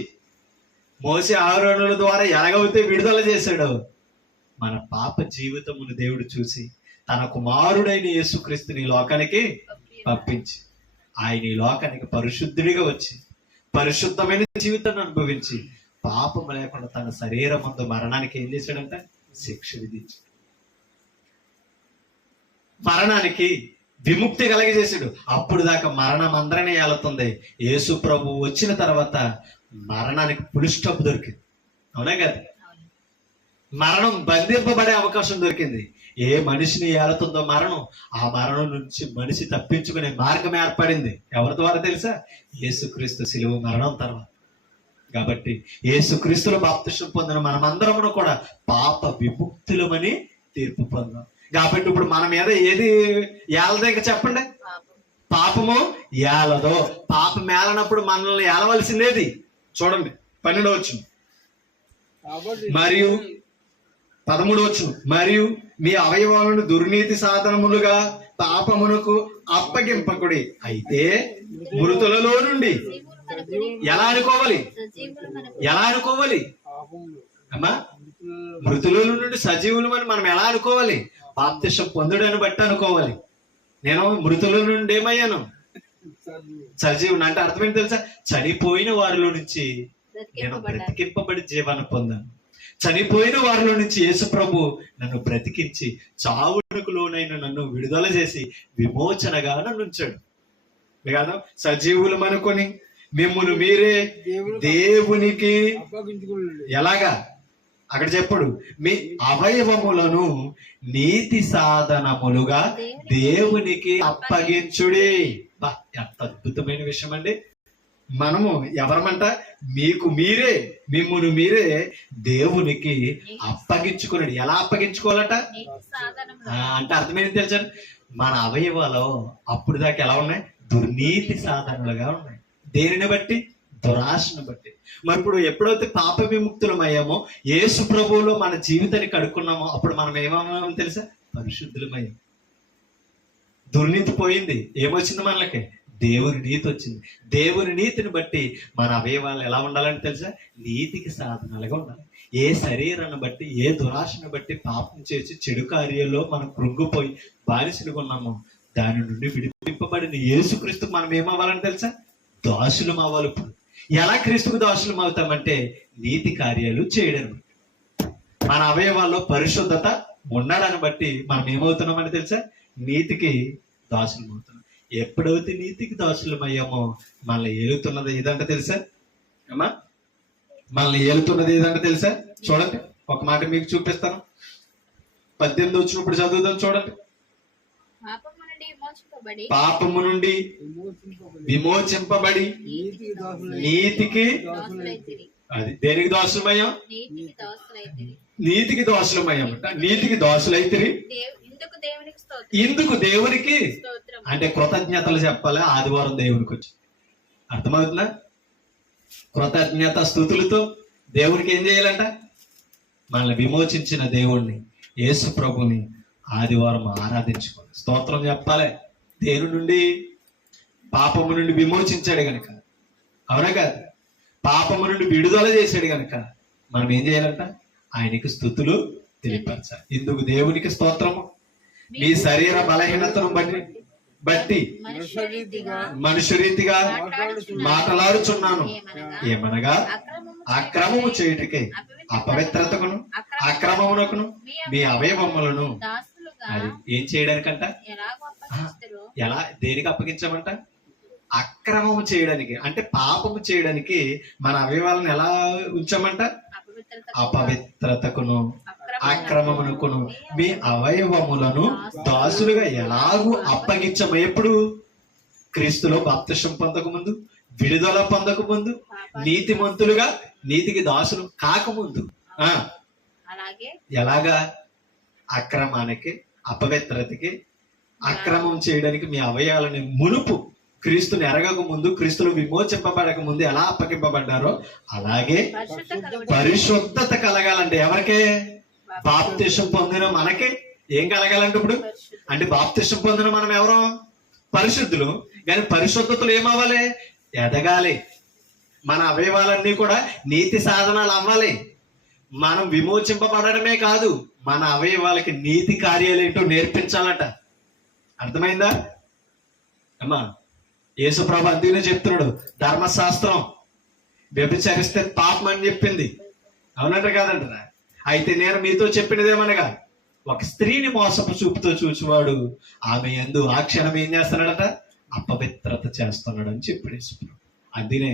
మోసే ఆరోనుల ద్వారా ఎలాగైతే విడుదల చేశాడో, మన పాప జీవితమును దేవుడు చూసి తన కుమారుడైన యేసుక్రీస్తుని లోకానికి పంపించి, ఆయన ఈ లోకానికి పరిశుద్ధుడిగా వచ్చి పరిశుద్ధమైన జీవితాన్ని అనుభవించి పాపము లేకుండా తన శరీరం అందు మరణానికి ఏం చేశాడంట? శిక్ష విధించి మరణానికి విముక్తి కలగజేశాడు. అప్పుడు దాకా మరణం అందరినీ ఏలుతుంది. యేసు ప్రభు వచ్చిన తర్వాత మరణానికి పులి స్టాప్ దొరికింది. అవునా కదా? మరణం బంధింపబడే అవకాశం దొరికింది. ఏ మనిషిని ఏలుతుందో మరణం, ఆ మరణం నుంచి మనిషి తప్పించుకునే మార్గం ఏర్పడింది. ఎవరి ద్వారా తెలుసా? యేసుక్రీస్తు శిలువ మరణం తర్వాత. కాబట్టి యేసుక్రీస్తులో బాప్తిసం పొందిన మనమందరమును కూడా పాప విముక్తులమని తీర్పు పొందాం. కాబట్టి ఇప్పుడు మన మీద ఏది ఏలదో ఇంకా చెప్పండి? పాపము ఏలదో. పాపం ఏలనప్పుడు మనల్ని ఏలవలసిందేది చూడండి. 12వ వచనం మరియు 13వ వచనం, మరియు మీ అవయవాలను దుర్నీతి సాధనములుగా పాపమునకు అప్పగింపకుడి. అయితే మృతులలో నుండి ఎలా అనుకోవాలి? అమ్మా, మృతుల నుండి సజీవులు అని మనం ఎలా అనుకోవాలి? బాప్తిసం పొందుడని బట్టి అనుకోవాలి. నేను మృతుల నుండి ఏమయ్యాను? సజీవుని. అంటే అర్థమైంది తెలుసా? చనిపోయిన వారిలో నుంచి నేను బ్రతికింపబడి జీవాన్ని పొందాను. చనిపోయిన వారిలో నుంచి యేసు ప్రభు నన్ను బ్రతికించి చావునకు లోనైన నన్ను విడుదల చేసి విమోచనగా నన్ను ఉంచాడు. కాదు, సజీవులు అనుకొని మిమ్మును మీరే దేవునికి ఎలాగా అక్కడ చెప్పుడు మీ అవయవములను నీతి సాధనములుగా దేవునికి అప్పగించుడి. బా, ఎంత అద్భుతమైన విషయం అండి. మనము ఎవరమంట? మిమ్మును మీరే దేవునికి అప్పగించుకున్నాడు. ఎలా అప్పగించుకోవాలట అంటే అర్థమైంది తెలుసా? మన అవయవాలు అప్పుడు దాకా ఎలా ఉన్నాయి? దుర్నీతి సాధనలుగా ఉన్నాయి. దేనిని బట్టి? దురాశను బట్టి. మరి ఇప్పుడు ఎప్పుడైతే పాప విముక్తులమయ్యామో, యేసు ప్రభువులో మన జీవితాన్ని కడుక్కున్నామో, అప్పుడు మనం ఏమన్నామో తెలుసా? పరిశుద్ధులమయ్యాం. దుర్నీతి పోయింది. ఏమొచ్చింది మనకి? దేవుని నీతి వచ్చింది. దేవుని నీతిని బట్టి మన అవయవాలు ఎలా ఉండాలని తెలుసా? నీతికి సాధనాలుగా ఉండాలి. ఏ శరీరాన్ని బట్టి, ఏ దురాశను బట్టి పాపం చేసి చెడు కార్యాల్లో మనం కృంగిపోయి బానిసలుగా ఉన్నామో, దాని నుండి విడిపింపబడిన యేసుక్రీస్తుకు మనం ఏమవ్వాలని తెలుసా? దాసులం అవ్వాలి. ఇప్పుడు ఎలా క్రీస్తుకు దాసులం అవుతామంటే నీతి కార్యాలు చేయడం. మన అవయవాల్లో పరిశుద్ధత ఉండడాన్ని బట్టి మనం ఏమవుతున్నామని తెలుసా? నీతికి దాసులం అవుతున్నాం. ఎప్పుడైతే నీతికి దాసులం అయ్యామో, మనల్ని ఏలుతున్నది ఏదంటే తెలుసా అమ్మా? మనల్ని ఏలుతున్నది ఏదంటే తెలుసా? చూడండి, ఒక మాట మీకు చూపిస్తాను. 18 వచ్చినప్పుడు చదువుతాం, చూడండి. పాపము నుండి విమోచింపబడి నీతికి, అది దేనికి దాసులమయ్యాం? నీతికి దాసులమయ్యాం. నీతికి దాసులైతిరి. ఇందుకు దేవునికి అంటే కృతజ్ఞతలు చెప్పాలి. ఆదివారం దేవునికి వచ్చి అర్థమవుతుందా? కృతజ్ఞత స్తుతులతో దేవునికి ఏం చేయాలంట? మనల్ని విమోచించిన దేవుణ్ణి, యేసు ప్రభుని ఆదివారం ఆరాధించుకోవాలి, స్తోత్రం చెప్పాలి. దేని నుండి? పాపము నుండి విమోచించాడు గనక, అవునా కాదు? పాపము నుండి విడుదల చేశాడు గనక మనం ఏం చేయాలంట? ఆయనకి స్తుతులు తెలియపరచాలి. ఇందుకు దేవునికి స్తోత్రము. మీ శరీర బలహీనతను బట్టి మనుష్య రీతిగా మాట్లాడుచున్నాను. ఏమనగా అక్రమము చేయుటకే అపవిత్రతకును అక్రమమునకును మీ అవయవములను అది ఏం చేయడానికంట? ఎలా, దేనికి అప్పగించమంట? అక్రమము చేయడానికి, అంటే పాపము చేయడానికి మన అవయవాలను ఎలా ఉంచామంట? అపవిత్రతకును అక్రమమునకును మీ అవయవములను దాసులుగా ఎలాగూ అప్పగించము. ఎప్పుడు? క్రీస్తులో బాప్తిసం పొందక ముందు, విడుదల పొందక ముందు, నీతిమంతులుగా, నీతికి దాసులు కాకముందు. ఎలాగా? అక్రమానికి, అపవిత్రతకి, అక్రమం చేయడానికి మీ అవయవాలని మునుపు, క్రీస్తుని ఎరగక ముందు, క్రీస్తులు విమోచింపబడక ముందు ఎలా అప్పగింపబడ్డారో అలాగే పరిశుద్ధత కలగాలంటే ఎవరికే? బాప్తిసం పొందిన మనకి ఏం కలగాలంటే ఇప్పుడు? అంటే బాప్తిసం పొందిన మనం ఎవరు? పరిశుద్ధులు. కానీ పరిశుద్ధతలు ఏమవ్వాలి? ఎదగాలి. మన అవయవాలన్నీ కూడా నీతి సాధనాలు అవ్వాలి. మనం విమోచింపబడమే కాదు, మన అవయవాలకి నీతి కార్యాలు ఏంటో నేర్పించాలట. అర్థమైందా అమ్మా? యేసుప్రభు అందుకనే చెప్తున్నాడు, ధర్మశాస్త్రం వ్యభిచరిస్తే పాపం అని చెప్పింది. అవునంట కాదంటారా? అయితే నేను మీతో చెప్పినదేమనగా, ఒక స్త్రీని మోసపు చూపుతో చూసేవాడు ఆమె యందు ఆ క్షణం ఏం చేస్తున్నాడట? అపవిత్రత చేస్తున్నాడు అని చెప్పాడు యేసుప్రభు. అందుకనే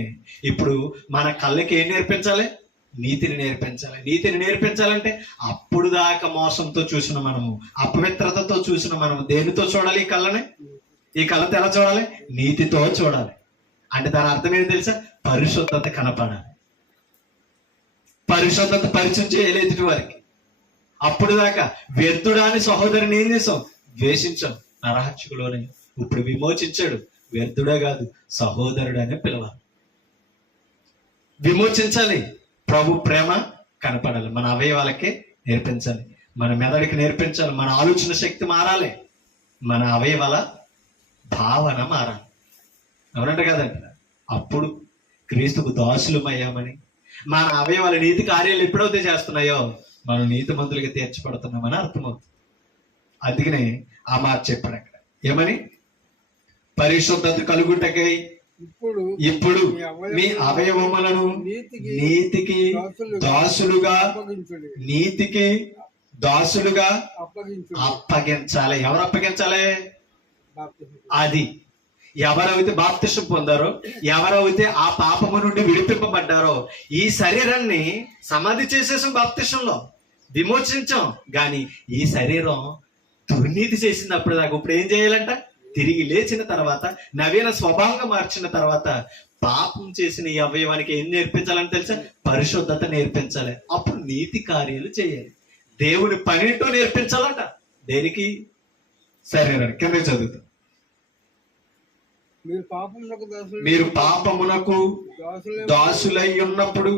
ఇప్పుడు మన కళ్ళకి ఏం నేర్పించాలి? నీతిని నేర్పించాలి. నీతిని నేర్పించాలంటే అప్పుడు దాకా మోసంతో చూసిన మనము, అపవిత్రతతో చూసిన మనము దేనితో చూడాలి? ఈ కళ్ళని, ఈ కళ్ళతో ఎలా చూడాలి? నీతితో చూడాలి. అంటే దాని అర్థం ఏంటి తెలుసా? పరిశుద్ధత కనపడాలి. పరిశుద్ధత పరిచయం చేయలేదు వారికి. అప్పుడు దాకా వ్యర్థుడాని సహోదరుని ఏం చేసాం? ద్వేషించాం. నరహత్యకులోనే ఇప్పుడు విమోచించాడు. వ్యర్థుడే కాదు, సహోదరుడు అనే పిలవాలి. విమోచించాలి. ప్రభు ప్రేమ కనపడాలి. మన అవయవాలకే నేర్పించాలి, మన మెదడుకి నేర్పించాలి. మన ఆలోచన శక్తి మారాలి, మన అవయవాల భావన మారాలి. అవునంట కదంట? అప్పుడు క్రీస్తుకు దాసులమయ్యామని, మన అవయవాల నీతి కార్యాలు ఎప్పుడైతే చేస్తున్నాయో మనం నీతి మంతులుగా తీర్చబడుతున్నామని అర్థమవుతుంది. అందుకనే ఆ మాట చెప్పాడు అక్కడ. ఏమని? పరిశుద్ధత కలుగుటకై ఇప్పుడు మీ అవయవములను నీతికి దాసులుగా, నీతికి దాసులుగా అప్పగించాలి. ఎవరు అప్పగించాలి? అది ఎవరైతే బాప్తిసం పొందారో, ఎవరైతే ఆ పాపము నుండి విడిపింపబడ్డారో, ఈ శరీరాన్ని సమాధి చేసేసాం, బాప్తిసంలో విమోచించాం. కానీ ఈ శరీరం దుర్నీతి చేసినప్పుడు దాకా ఇప్పుడు ఏం చేయాలంట? తిరిగి లేచిన తర్వాత, నవీన స్వభావంగా మార్చిన తర్వాత, పాపం చేసిన ఈ అవయవానికి ఏం నేర్పించాలని తెలుసా? పరిశుద్ధత నేర్పించాలి. అప్పుడు నీతి కార్యాలు చేయాలి. దేవుని పనితో నేర్పించాలంట. దేనికి? శరీరానికి. కింద చదువుతాం. మీరు పాపమునకు దాసులై ఉన్నప్పుడు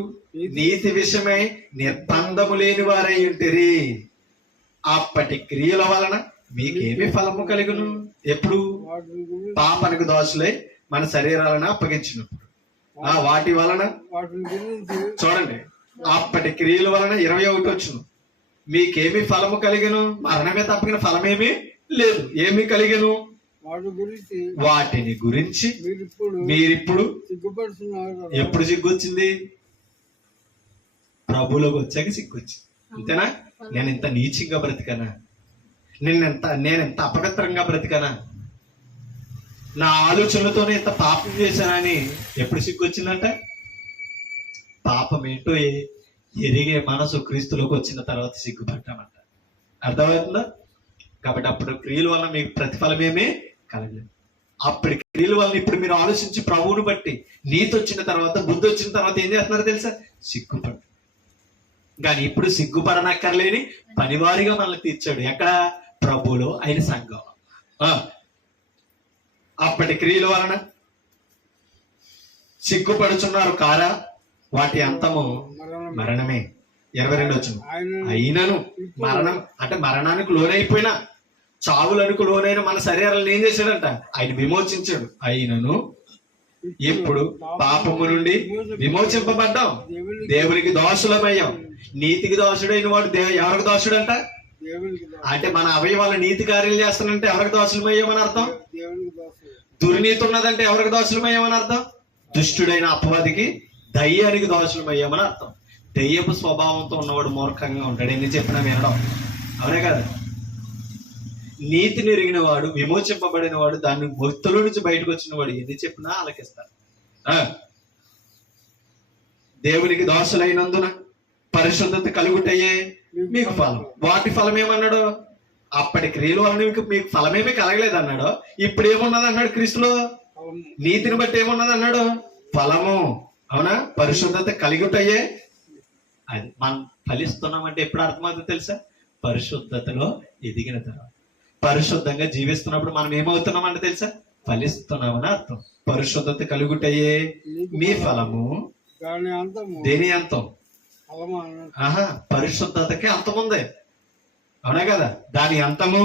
నీతి విషయమై నిర్బంధము లేని వారై ఉంటిరి. అప్పటి క్రియల వలన మీకేమి ఫలము కలుగును? ఎప్పుడు? పాపానికి దాసులై మన శరీరాలను అప్పగించినప్పుడు. వాటి వలన చూడండి, అప్పటి క్రియల వలన 21 వచ్చును. మీకేమి ఫలము కలిగను? మరణమే తప్పగిన ఫలమేమి లేదు. ఏమి కలిగను? వాటిని గురించి మీరిప్పుడు ఎప్పుడు సిగ్గొచ్చింది? ప్రభులోకి వచ్చాక సిగ్గొచ్చింది. అంతేనా? నేను ఇంత నీచంగా బ్రతికానా? నేనెంత అపవిత్రంగా బ్రతికానా? నా ఆలోచనలతోనే ఇంత పాపం చేశానని ఎప్పుడు సిగ్గొచ్చిందంట? పాపం ఏంటో ఎరిగే మనసు క్రీస్తులోకి వచ్చిన తర్వాత సిగ్గుపడ్డామంట. అర్థమవుతుందా? కాబట్టి అప్పుడు క్రియల వల్ల మీకు ప్రతిఫలం ఏమీ కలగలేదు. అప్పటి క్రియల వల్ల ఇప్పుడు మీరు ఆలోచించి ప్రభువుని బట్టి నీతి వచ్చిన తర్వాత, బుద్ధి వచ్చిన తర్వాత ఏం చేస్తున్నారో తెలుసా? సిగ్గుపడ్డ. కానీ ఇప్పుడు సిగ్గుపడనక్కర్లేని పనివారిగా మనల్ని తీర్చాడు. ఎక్కడ? ప్రభువులో, ఆయన సంఘం. అప్పటి క్రియల వలన సిగ్గుపడుచున్నారు కారా? వాటి అంతము మరణమే. 22 వచ్చును. అయినను మరణం అంటే మరణానికి లోనైపోయినా, చావులకు లోనైన మన శరీరాలను ఏం చేశాడంట? ఆయన విమోచించాడు. అయినను ఇప్పుడు పాపము నుండి విమోచింపబడ్డాం, దేవునికి దోషులమయ్యాం. నీతికి దోషుడైన వాడు ఎవరికి దోషుడంట? అంటే మన అవయవాళ్ళ నీతి కార్యాలు చేస్తానంటే ఎవరికి దోషులమయ్యామని అర్థం? దుర్నీతి ఉన్నదంటే ఎవరికి దోషులమయ్యామని అర్థం? దుష్టుడైన అపవాదికి, దయ్యానికి దోషులమయ్యామని అర్థం. దయ్యపు స్వభావంతో ఉన్నవాడు మూర్ఖంగా ఉంటాడు. ఎన్ని చెప్పినా వినడం. అవునే కదా? నీతిని ఎరిగిన వాడు, విమోచింపబడిన వాడు, దాన్ని భక్తుల నుంచి బయటకు వచ్చిన వాడు ఎన్ని చెప్పినా ఆలకిస్తాడు. దేవునికి దోషులైనందున పరిశుద్ధత కలుగుటయే మీకు ఫలం. వాటి ఫలం ఏమన్నాడు? అప్పటి క్రియలు వలన మీకు ఫలమేమీ కలగలేదు అన్నాడు. ఇప్పుడు ఏమున్నది అన్నాడు క్రీస్తులో? నీతిని బట్టి ఏమున్నది అన్నాడు? ఫలము. అవునా? పరిశుద్ధత కలుగుటయే. అది మనం ఫలిస్తున్నామంటే ఎప్పుడు అర్థమవుతుందో తెలుసా? పరిశుద్ధతలో ఎదిగిన తర్వాత. పరిశుద్ధంగా జీవిస్తున్నప్పుడు మనం ఏమవుతున్నామంటే తెలుసా? ఫలిస్తున్నామని అర్థం. పరిశుద్ధత కలుగుటయే మీ ఫలము. దేని అంతం? పరిశుద్ధతకి అంతం ఉంది. అవునా కదా? దాని అంతము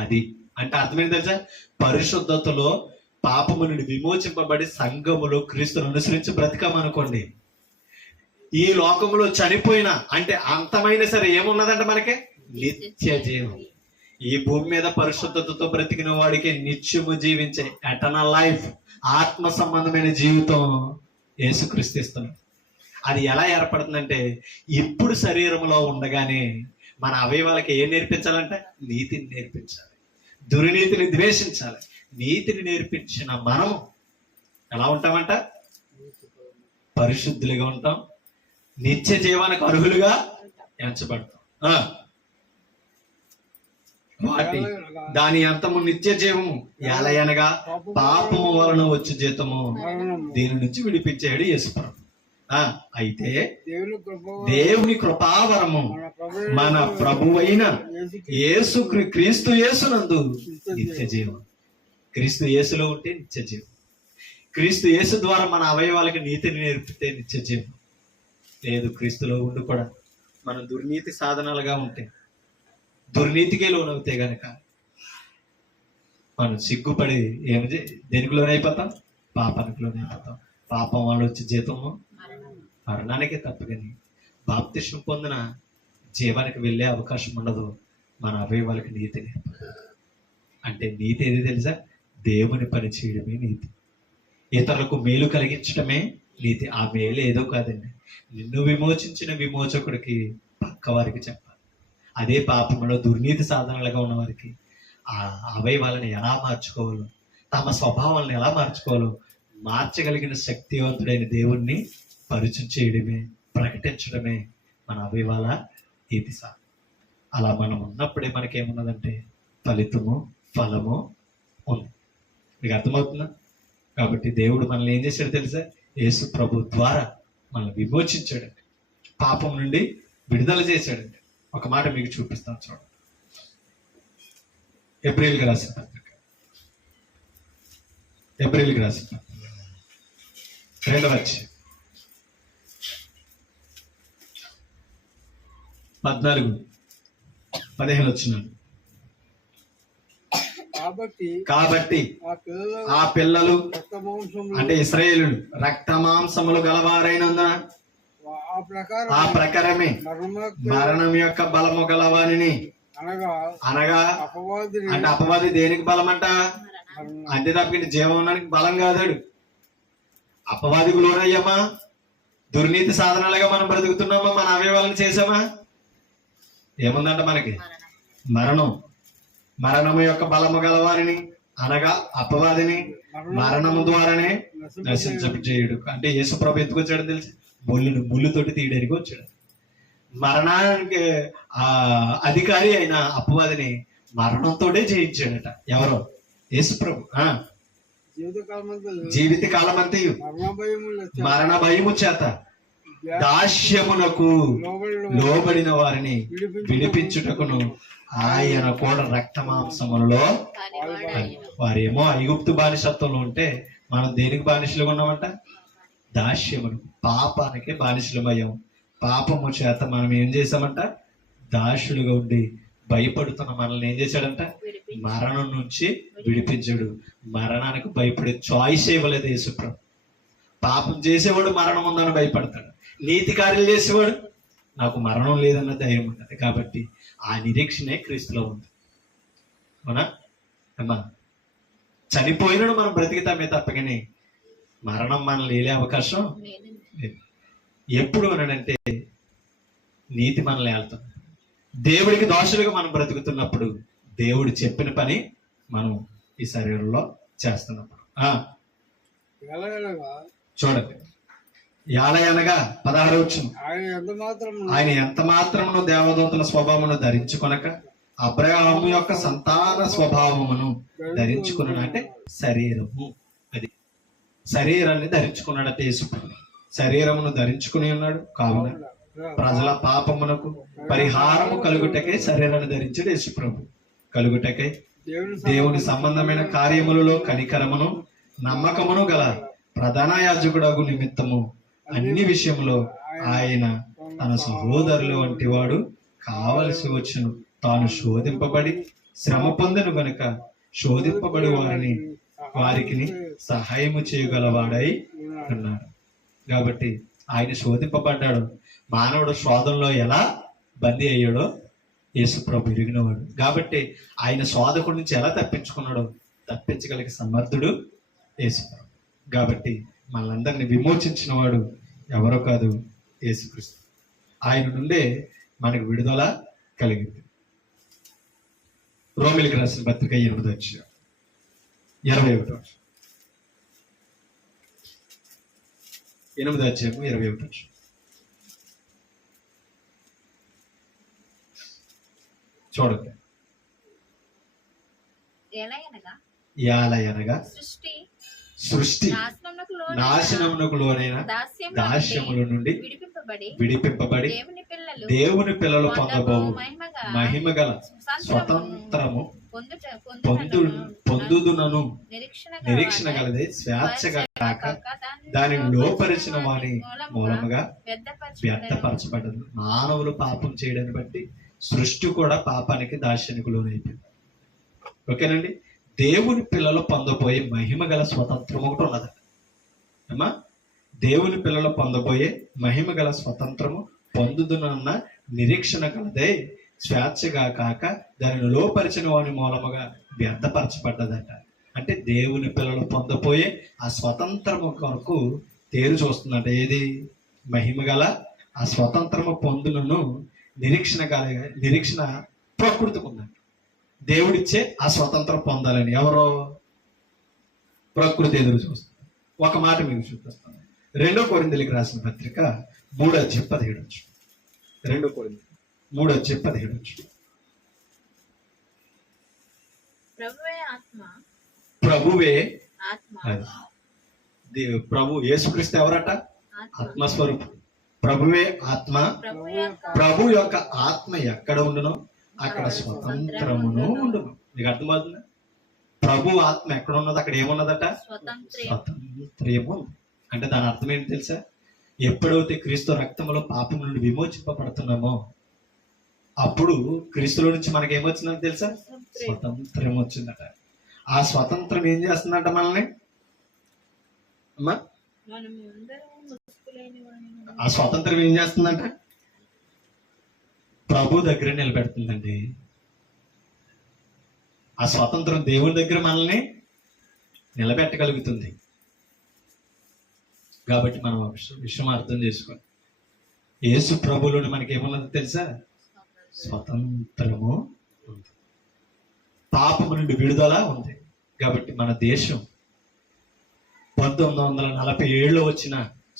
అది. అంటే అర్థమైంది తెలుసా? పరిశుద్ధతలో పాపము నుండి విమోచింపబడి సంఘములో క్రీస్తును అనుసరించి బ్రతికామనుకోండి, ఈ లోకములో చనిపోయినా అంటే అంతమైన సరే ఏమున్నదంటే మనకి నిత్య జీవం. ఈ భూమి మీద పరిశుద్ధతతో బ్రతికిన వాడికి నిత్యము జీవించే ఎటర్నల్ లైఫ్, ఆత్మ సంబంధమైన జీవితం యేసుక్రీస్తు ఇస్తున్నాడు. అది ఎలా ఏర్పడుతుందంటే, ఇప్పుడు శరీరంలో ఉండగానే మన అవయవాలకి ఏం నేర్పించాలంటే? నీతిని నేర్పించాలి, దుర్నీతిని ద్వేషించాలి. నీతిని నేర్పించిన మనము ఎలా ఉంటామంట? పరిశుద్ధులుగా ఉంటాం, నిత్య జీవానికి అర్హులుగా ఎంచబడతాం. వాటి దాని అంతము నిత్య జీవము. ఎలయనగా పాపము వలన వచ్చి జీతము దీని నుంచి విడిపించాడు యేసుప్రభు. అయితే దేవుని కృపావరము మన ప్రభువైన యేసు క్రీస్తు యేసునందు నిత్య జీవం. క్రీస్తు యేసులో ఉంటే నిత్య జీవం. క్రీస్తు యేసు ద్వారా మన అవయవాలకి నీతిని నేర్పితే నిత్య జీవం. లేదు, క్రీస్తులో ఉండి కూడా మనం దుర్నీతి సాధనాలుగా ఉంటే, దుర్నీతికే లోనవుతే గనక మనం సిగ్గుపడి దేనికి లోనైపోతాం? పాపానికి లోనైపోతాం. పాపం వాళ్ళు వచ్చే జీతము మరణానికే తప్పదని బాప్తిసం పొందిన జీవానికి వెళ్ళే అవకాశం ఉండదు. మన అవయవాలకి నీతి నేర్పదు. అంటే నీతి ఏది తెలుసా? దేవుని పని చేయడమే నీతి. ఇతరులకు మేలు కలిగించడమే నీతి. ఆ మేలు ఏదో కాదండి, నిన్ను విమోచించిన విమోచకుడికి పక్క వారికి చెప్పాలి. అదే పాపంలో దుర్నీతి సాధనాలుగా ఉన్న వారికి ఆ అవయవాలను ఎలా మార్చుకోవాలో, తమ స్వభావాలను ఎలా మార్చుకోవాలో మార్చగలిగిన శక్తివంతుడైన దేవుణ్ణి పరిచయం చేయడమే, ప్రకటించడమే మన అవయవాల ఇది సార్. అలా మనం ఉన్నప్పుడే మనకేమున్నదంటే ఫలితము, ఫలము ఉంది. మీకు అర్థమవుతుందా? కాబట్టి దేవుడు మనల్ని ఏం చేశాడు తెలుసా? యేసు ప్రభు ద్వారా మనల్ని విమోచించాడండి, పాపం నుండి విడుదల చేశాడండి. ఒక మాట మీకు చూపిస్తాను చూడండి. ఏప్రిల్కి రాసిన పత్రిక, ఏప్రిల్కి రాసిన పత్రిక 2వ అధ్యాయం 14-15 వచ్చినాడు. కాబట్టి ఆ పిల్లలు అంటే ఇశ్రాయేలులు రక్త మాంసములు గలవారైనందున ఆ ప్రకారమే మరణం యొక్క బలము గలవానిని అనగా అంటే అపవాది దేనికి బలం అంట? అంతే తప్పకి జీవం ఉండడానికి బలం కాదాడు. అపవాదికి లోనయ్యామా? దుర్నీతి సాధనాలుగా మనం బ్రతుకుతున్నామా? మన అవయవాలను చేసామా? ఏముందంట మనకి? మరణం. మరణము యొక్క బలము గలవారిని అనగా అపవాదిని మరణము ద్వారానే నశించజేయుడు. అంటే యేసు ప్రభు ఎందుకు వచ్చాడు తెలుసు? ముళ్ళుతోటి తీయడానికి వచ్చాడు. మరణానికి అధికారి అయిన అపవాదిని మరణంతోనే జయించాడట. ఎవరో? యేసు ప్రభు. జీవిత కాలమంతయు మరణ భయము చేత దాస్యమునకు లోబడిన వారిని విడిపించుటకును ఆయన కూడా రక్త మాంసములలో. వారేమో ఐగుప్తు బానిసత్వంలో ఉంటే మనం దేనికి బానిసలుగా ఉన్నామంట? దాస్యమును, పాపానికి బానిసలమయ్యాం. పాపము చేత మనం ఏం చేసామంట? దాసులుగా ఉండి భయపడుతున్న మనల్ని ఏం చేశాడంట? మరణం నుంచి విడిపించాడు. మరణానికి భయపడే చాయిస్ ఇవ్వలేదు యేసుప్రభు. పాపం చేసేవాడు మరణం ఉందని భయపడతాడు, నీతి కార్యాలు చేసేవాడు నాకు మరణం లేదన్న ధైర్యం ఉంటుంది. కాబట్టి ఆ నిరీక్షణే క్రీస్తులో ఉంది. అవునా అమ్మా? చనిపోయినను మనం బ్రతికితామే తప్పకని మరణం మనల్ని లేలే అవకాశం లేదు. ఎప్పుడు అనంటే నీతి మనల్ని వెళ్తాం. దేవుడికి దోషులుగా మనం బ్రతుకుతున్నప్పుడు దేవుడు చెప్పిన పని మనం ఈ శరీరంలో చేస్తున్నప్పుడు. చూడండి, యాలయనగా 16 వచ్చింది. ఆయన ఎంత మాత్రమును దేవదూతల స్వభావమును ధరించుకొనక అబ్రహాము యొక్క సంతాన స్వభావమును ధరించుకున్నాడు. అంటే శరీరము, అది శరీరాన్ని ధరించుకున్నాడట యేసు. శరీరమును ధరించుకుని ఉన్నాడు. కావున ప్రజల పాపమునకు పరిహారము కలుగుటకై శరీరాన్ని ధరించాడు యేసు ప్రభు. కలుగుటకై దేవుని సంబంధమైన కార్యములలో కనికరమును నమ్మకమును గల ప్రధాన యాజకుడగు నిమిత్తము అన్ని విషయంలో ఆయన తన సహోదరులు వంటి వాడు కావలసి వచ్చును. తాను శోధింపబడి శ్రమ పొందను గనుక శోధింపబడి వారికి సహాయము చేయగలవాడై ఉన్నాడు. కాబట్టి ఆయన శోధింపబడ్డాడు. మానవుడు శోధనలో ఎలా బందీ అయ్యాడో యేసు ప్రభు ఎరిగినవాడు. కాబట్టి ఆయన శోధకుడి నుంచి ఎలా తప్పించుకున్నాడో తప్పించగలిగే సమర్థుడు యేసు ప్రభు. కాబట్టి మనందరినీ విమోచించిన వాడు ఎవరో కాదు, యేసుక్రీస్తు. ఆయన నుండే మనకు విడుదల కలిగింది. రోమిలికి రాసిన పత్రిక 8వ అధ్యాయం 21వ వచనం. 8వ అధ్యాయము 21వ వచనం. చూడండి. యాలయనగా సృష్టి నాశనమునకు లోనైన దాస్యముల నుండి విడిపింపబడి దేవుని పిల్లలు పొందబోవు మహిమ గల స్వతంత్రము పొందుదునను నిరీక్షణ గలదే స్వేచ్ఛగా కాక దానిని లోపరిచిన వాని మూలముగా వ్యర్థపరచబడ్డది. మానవులు పాపం చేయడాన్ని బట్టి సృష్టి కూడా పాపానికి దాస్యానికి లోనైపోయింది. ఓకేనండి. దేవుని పిల్లలు పొందబోయే మహిమ గల స్వతంత్రం ఒకటి ఉన్నది అమ్మా. దేవుని పిల్లలు పొందబోయే మహిమ గల స్వతంత్రము పొందుదునన్న నిరీక్షణ కలదే స్వేచ్ఛగా కాక దానిని లోపరిచిన వాని మూలముగా వ్యర్థపరచబడ్డదట. అంటే దేవుని పిల్లలు పొందబోయే ఆ స్వతంత్రము కొరకు తేరు చూస్తుందంట. ఏది? మహిమ గల ఆ స్వతంత్రము పొందులను నిరీక్షణ ప్రకృతికి ఉందంట. దేవుడిచ్చే ఆ స్వతంత్రం పొందాలని. ఎవరో? ప్రకృతి ఎదురు చూస్తుంది. ఒక మాట మీకు చూపిస్తాను. 2 కొరింథీయులకు రాసిన పత్రిక 3:17. 2 కొరింథీయులు 3:17. ప్రభువే ఆత్మ. ప్రభు యేసుక్రీస్తు ఎవరట? ఆత్మస్వరూపుడు. ప్రభువే ఆత్మ. ప్రభు యొక్క ఆత్మ ఎక్కడ ఉండునో అక్కడ స్వతంత్రమును ఉండును. మీకు అర్థమవుతుందా? ప్రభు ఆత్మ ఎక్కడ ఉన్నది అక్కడ ఏమున్నదట? స్వతంత్రము. అంటే దాని అర్థం ఏంటి తెలుసా? ఎప్పుడైతే క్రీస్తు రక్తంలో పాపం నుండి విమోచింపబడుతున్నామో అప్పుడు క్రీస్తులో నుంచి మనకి ఏమొచ్చిందని తెలుసా? స్వతంత్రం వచ్చిందట. ఆ స్వతంత్రం ఏం చేస్తుందంట మనల్ని? అమ్మా, ఆ స్వతంత్రం ఏం చేస్తుందంట? ప్రభు దగ్గర నిలబెడుతుందండి. ఆ స్వతంత్రం దేవుని దగ్గర మనల్ని నిలబెట్టగలుగుతుంది. కాబట్టి మనం విషయం అర్థం చేసుకోండి. యేసు ప్రభువులోని మనకి ఏమన్నది తెలుసా? స్వతంత్రము ఉంది, పాపము నుండి విడుదల ఉంది. కాబట్టి మన దేశం 1947లో వచ్చిన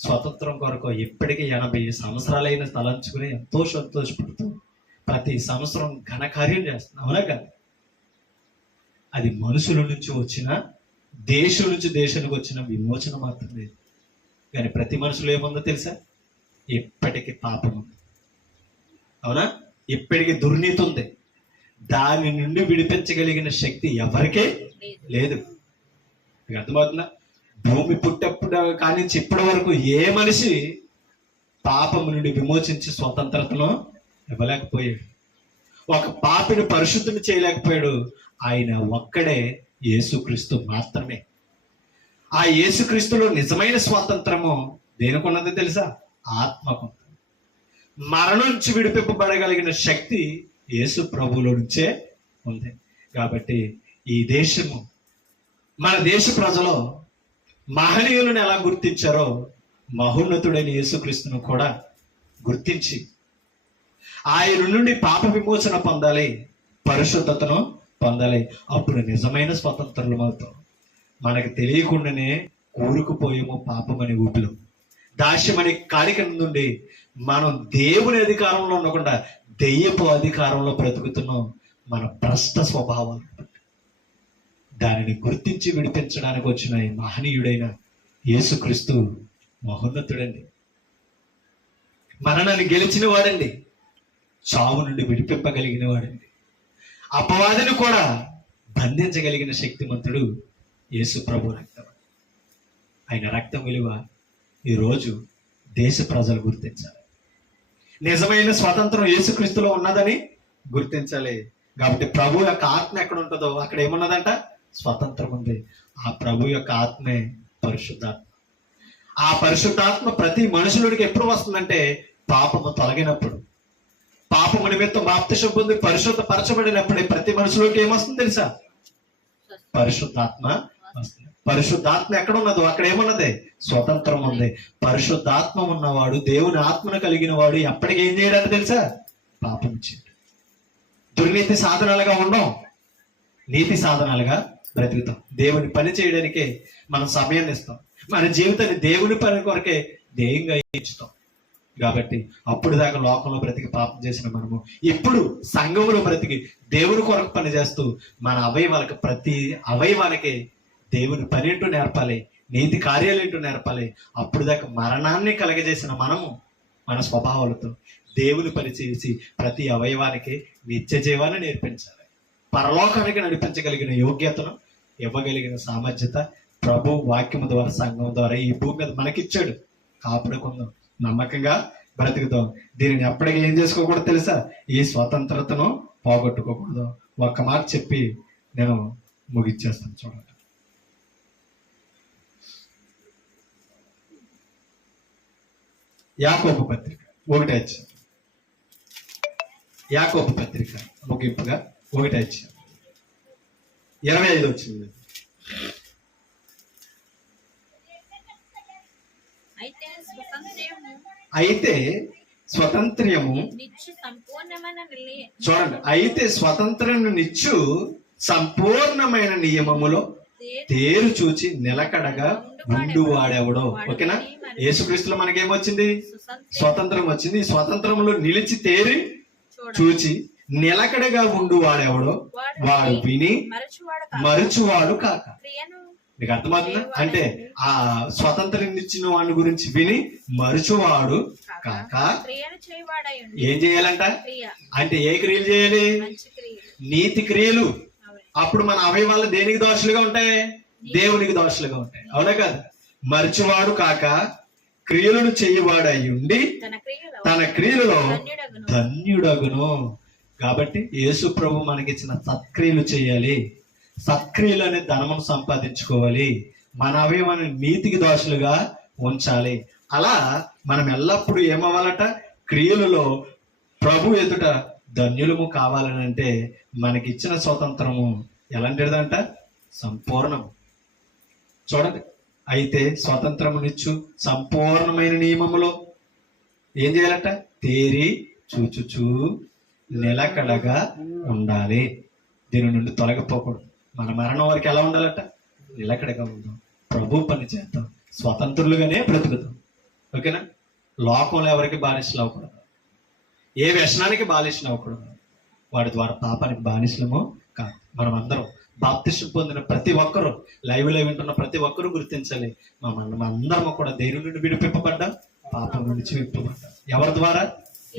స్వతంత్రం కొరకు ఇప్పటికీ 80 సంవత్సరాలైన తలంచుకుని ఎంతో సంతోషపడుతూ ప్రతి సంవత్సరం ఘనకార్యం చేస్తున్నాం. అవునా కదా? అది మనుషుల నుంచి వచ్చిన, దేశం నుంచి దేశానికి వచ్చిన విమోచన మాత్రమే. కానీ ప్రతి మనుషులు ఏముందో తెలుసా? ఇప్పటికీ పాపం ఉంది. అవునా? ఇప్పటికీ దుర్నీతి ఉంది. దాని నుండి విడిపించగలిగిన శక్తి ఎవరికే లేదు. మీకు అర్థమవుతుందా? భూమి పుట్టప్పుడు కానీ ఇప్పటి వరకు ఏ మనిషి పాపము నుండి విమోచించి స్వతంత్రతను ఇవ్వలేకపోయాడు. ఒక పాపిని పరిశుద్ధుని చేయలేకపోయాడు. ఆయన ఒక్కడే యేసుక్రీస్తు మాత్రమే. ఆ యేసుక్రీస్తులో నిజమైన స్వాతంత్రము దేనికున్నదో తెలుసా? ఆత్మకు. మరణం నుంచి విడిపింపబడగలిగిన శక్తి యేసు ప్రభువులో నుంచే ఉంది. కాబట్టి ఈ దేశము, మన దేశ ప్రజలు మహనీయులను ఎలా గుర్తించారో మహోన్నతుడైన యేసుక్రీస్తును కూడా గుర్తించి ఆయన నుండి పాప విమోచన పొందాలి, పరిశుద్ధతను పొందాలి. అప్పుడు నిజమైన స్వతంత్రులం అవుతాం. మనకు తెలియకుండానే కూరుకుపోయేమో పాపమని ఊపిలో, దాస్యమని కార్యక్రమం నుండి మనం దేవుని అధికారంలో ఉండకుండా దెయ్యపు అధికారంలో బ్రతుకుతున్నాం. మన భ్రష్ట స్వభావాలు దానిని గుర్తించి విడిపించడానికి వచ్చిన ఈ మహనీయుడైన యేసుక్రీస్తు మహోన్నతుడండి. మరణాన్ని గెలిచిన వాడండి, చావు నుండి విడిపింపగలిగిన వాడండి, అపవాదిని కూడా బంధించగలిగిన శక్తిమంతుడు యేసు ప్రభు రక్తం. ఆయన రక్తం విలువ ఈరోజు దేశ ప్రజలు గుర్తించాలి. నిజమైన స్వతంత్రం యేసుక్రీస్తులో ఉన్నదని గుర్తించాలి. కాబట్టి ప్రభు యొక్క ఆత్మ ఎక్కడ ఉంటుందో అక్కడ ఏమున్నదంట? స్వతంత్రం ఉంది. ఆ ప్రభు యొక్క ఆత్మే పరిశుద్ధాత్మ. ఆ పరిశుద్ధాత్మ ప్రతి మనుషుడికి ఎప్పుడు వస్తుందంటే పాపము తొలగినప్పుడు, పాపము నిమిత్తం బాప్తిసం పొంది పరిశుద్ధ పరచబడినప్పుడే ప్రతి మనుషులోకి ఏమొస్తుంది తెలుసా? పరిశుద్ధాత్మ వస్తుంది. పరిశుద్ధాత్మ ఎక్కడ ఉన్నదో అక్కడ ఏమున్నది? స్వతంత్రం ఉంది. పరిశుద్ధాత్మ ఉన్నవాడు, దేవుని ఆత్మను కలిగిన వాడు ఎప్పటికీ ఏం చేయడానికి తెలుసా? పాపం చేయడు. దుర్నీతి సాధనాలుగా ఉండం, నీతి సాధనాలుగా బ్రతుకుతాం. దేవుని పని చేయడానికే మనం సమయాన్ని ఇస్తాం. మన జీవితాన్ని దేవుని పని కొరకే ధ్యేయంగా ఇచ్చుతాం. కాబట్టి అప్పుడు దాకా లోకంలో బ్రతికి పాపం చేసిన మనము ఇప్పుడు సంఘములో బ్రతికి దేవుని కొరకు పని చేస్తూ మన అవయవాలకు, ప్రతి అవయవానికి దేవుని పని ఏంటో నేర్పాలి, నీతి కార్యాలు ఏంటో నేర్పాలి. అప్పుడు దాకా మరణాన్ని కలగజేసిన మనము మన స్వభావాలతో దేవుని పని చేసి ప్రతి అవయవానికి నిత్య జీవాన్ని నేర్పించాలి. పరలోకానికి నడిపించగలిగిన యోగ్యతను ఇవ్వగలిగిన సామర్థ్యత ప్రభు వాక్యము ద్వారా, సంఘం ద్వారా ఈ భూమి మీద మనకిచ్చాడు. కాపాడుకుందాం, నమ్మకంగా బ్రతుకుతాం. దీనిని ఎప్పటికీ ఏం చేసుకోకూడదు తెలుసా? ఈ స్వతంత్రతను పోగొట్టుకోకూడదు. ఒక్క మాట చెప్పి నేను ముగిచ్చేస్తాను. చూడండి, యాకోబు పత్రిక 1 యాకోబు పత్రిక ముగింపుగా 1 25 వచ్చింది. అయితే స్వతంత్రము చూడండి, అయితే స్వతంత్రము నిచ్చు సంపూర్ణమైన నియమములో తేరు చూచి నిలకడగా ఉండువాడెవడో. ఓకేనా? యేసుక్రీస్తులో మనకేమొచ్చింది? స్వతంత్రం వచ్చింది. ఈ స్వతంత్రంలో నిలిచి తేరి చూచి నిలకడగా ఉండువాడెవడో వాడు విని మరచువాడు కాక. మీకు అర్థమవుతుందా? అంటే ఆ స్వతంత్రం ఇచ్చిన వాడి గురించి విని మరచువాడు కాక ఏం చేయాలంట? అంటే ఏ క్రియలు చేయాలి? నీతి క్రియలు. అప్పుడు మన అవయవాళ్ళు దేనికి దోషులుగా ఉంటాయి? దేవునికి దోషులుగా ఉంటాయి. అవునా కాదు? మరచువాడు కాక క్రియలను చేయవాడై ఉండి తన క్రియలలో ధన్యుడగును. కాబట్టి యేసు ప్రభు మనకిచ్చిన సత్క్రియలు చేయాలి. సత్క్రియలు అనే ధనమును సంపాదించుకోవాలి. మన అవయవాన్ని నీతికి దోషులుగా ఉంచాలి. అలా మనం ఎల్లప్పుడూ ఏమవ్వాలట? క్రియలలో ప్రభు ఎదుట ధన్యులము కావాలని అంటే మనకిచ్చిన స్వతంత్రము ఎలాంటిదంట? సంపూర్ణము. చూడండి, అయితే స్వతంత్రమునిచ్చు సంపూర్ణమైన నియమములో ఏం చేయాలట? తేరి చూచుచూ నిలకడగా ఉండాలి. దీని నుండి తొలగిపోకూడదు. మన మరణం వరకు ఎలా ఉండాలట? నిలకడగా ఉందాం, ప్రభు పని చేద్దాం, స్వతంత్రులుగానే బ్రతుకుతాం. ఓకేనా? లోకంలో ఎవరికి బానిసలు అవ్వకూడదు, ఏ వ్యసనానికి బానిసలు అవ్వకూడదు. వాడి ద్వారా పాపానికి బానిసలమో కాదు. మనం అందరం బాప్తిసం పొందిన ప్రతి ఒక్కరూ, లైవ్ లో వింటున్న ప్రతి ఒక్కరూ గుర్తించాలి, మనం అందరం కూడా దేవుని నుండి విడిపింపబడ్డాం, పాపం నుంచి విడిపింపబడ్డాం. ఎవరి ద్వారా?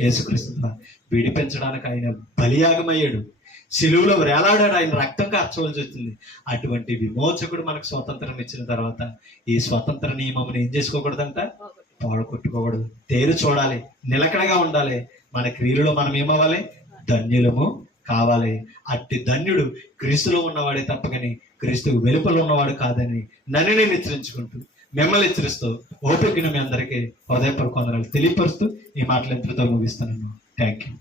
యేసుక్రీస్తు ద్వారా. విడిపించడానికి ఆయన బలియాగమయ్యాడు, సిలువలో వేలాడాడు, ఆయన రక్తం కార్చవలసి వచ్చింది. అటువంటి విమోచకుడు మనకు స్వతంత్రం ఇచ్చిన తర్వాత ఈ స్వతంత్ర నియమం ఏం చేసుకోకూడదంట? పాడు కొట్టుకోకూడదు. తేరు చూడాలి, నిలకడగా ఉండాలి. మన క్రియలలో మనం ఏమవ్వాలి? ధన్యులము కావాలి. అట్టి ధన్యుడు క్రీస్తులో ఉన్నవాడే తప్పకని క్రీస్తుకు వెలుపల ఉన్నవాడు కాదని నన్ను నేను హెచ్చరించుకుంటూ, మిమ్మల్ని హెచ్చరిస్తూ, ఓపికను మీ అందరికీ హృదయపూర్వక వందనాలు తెలియపరుస్తూ ఈ మాటలు ఎంతతో ముగిస్తున్నాను. Thank you.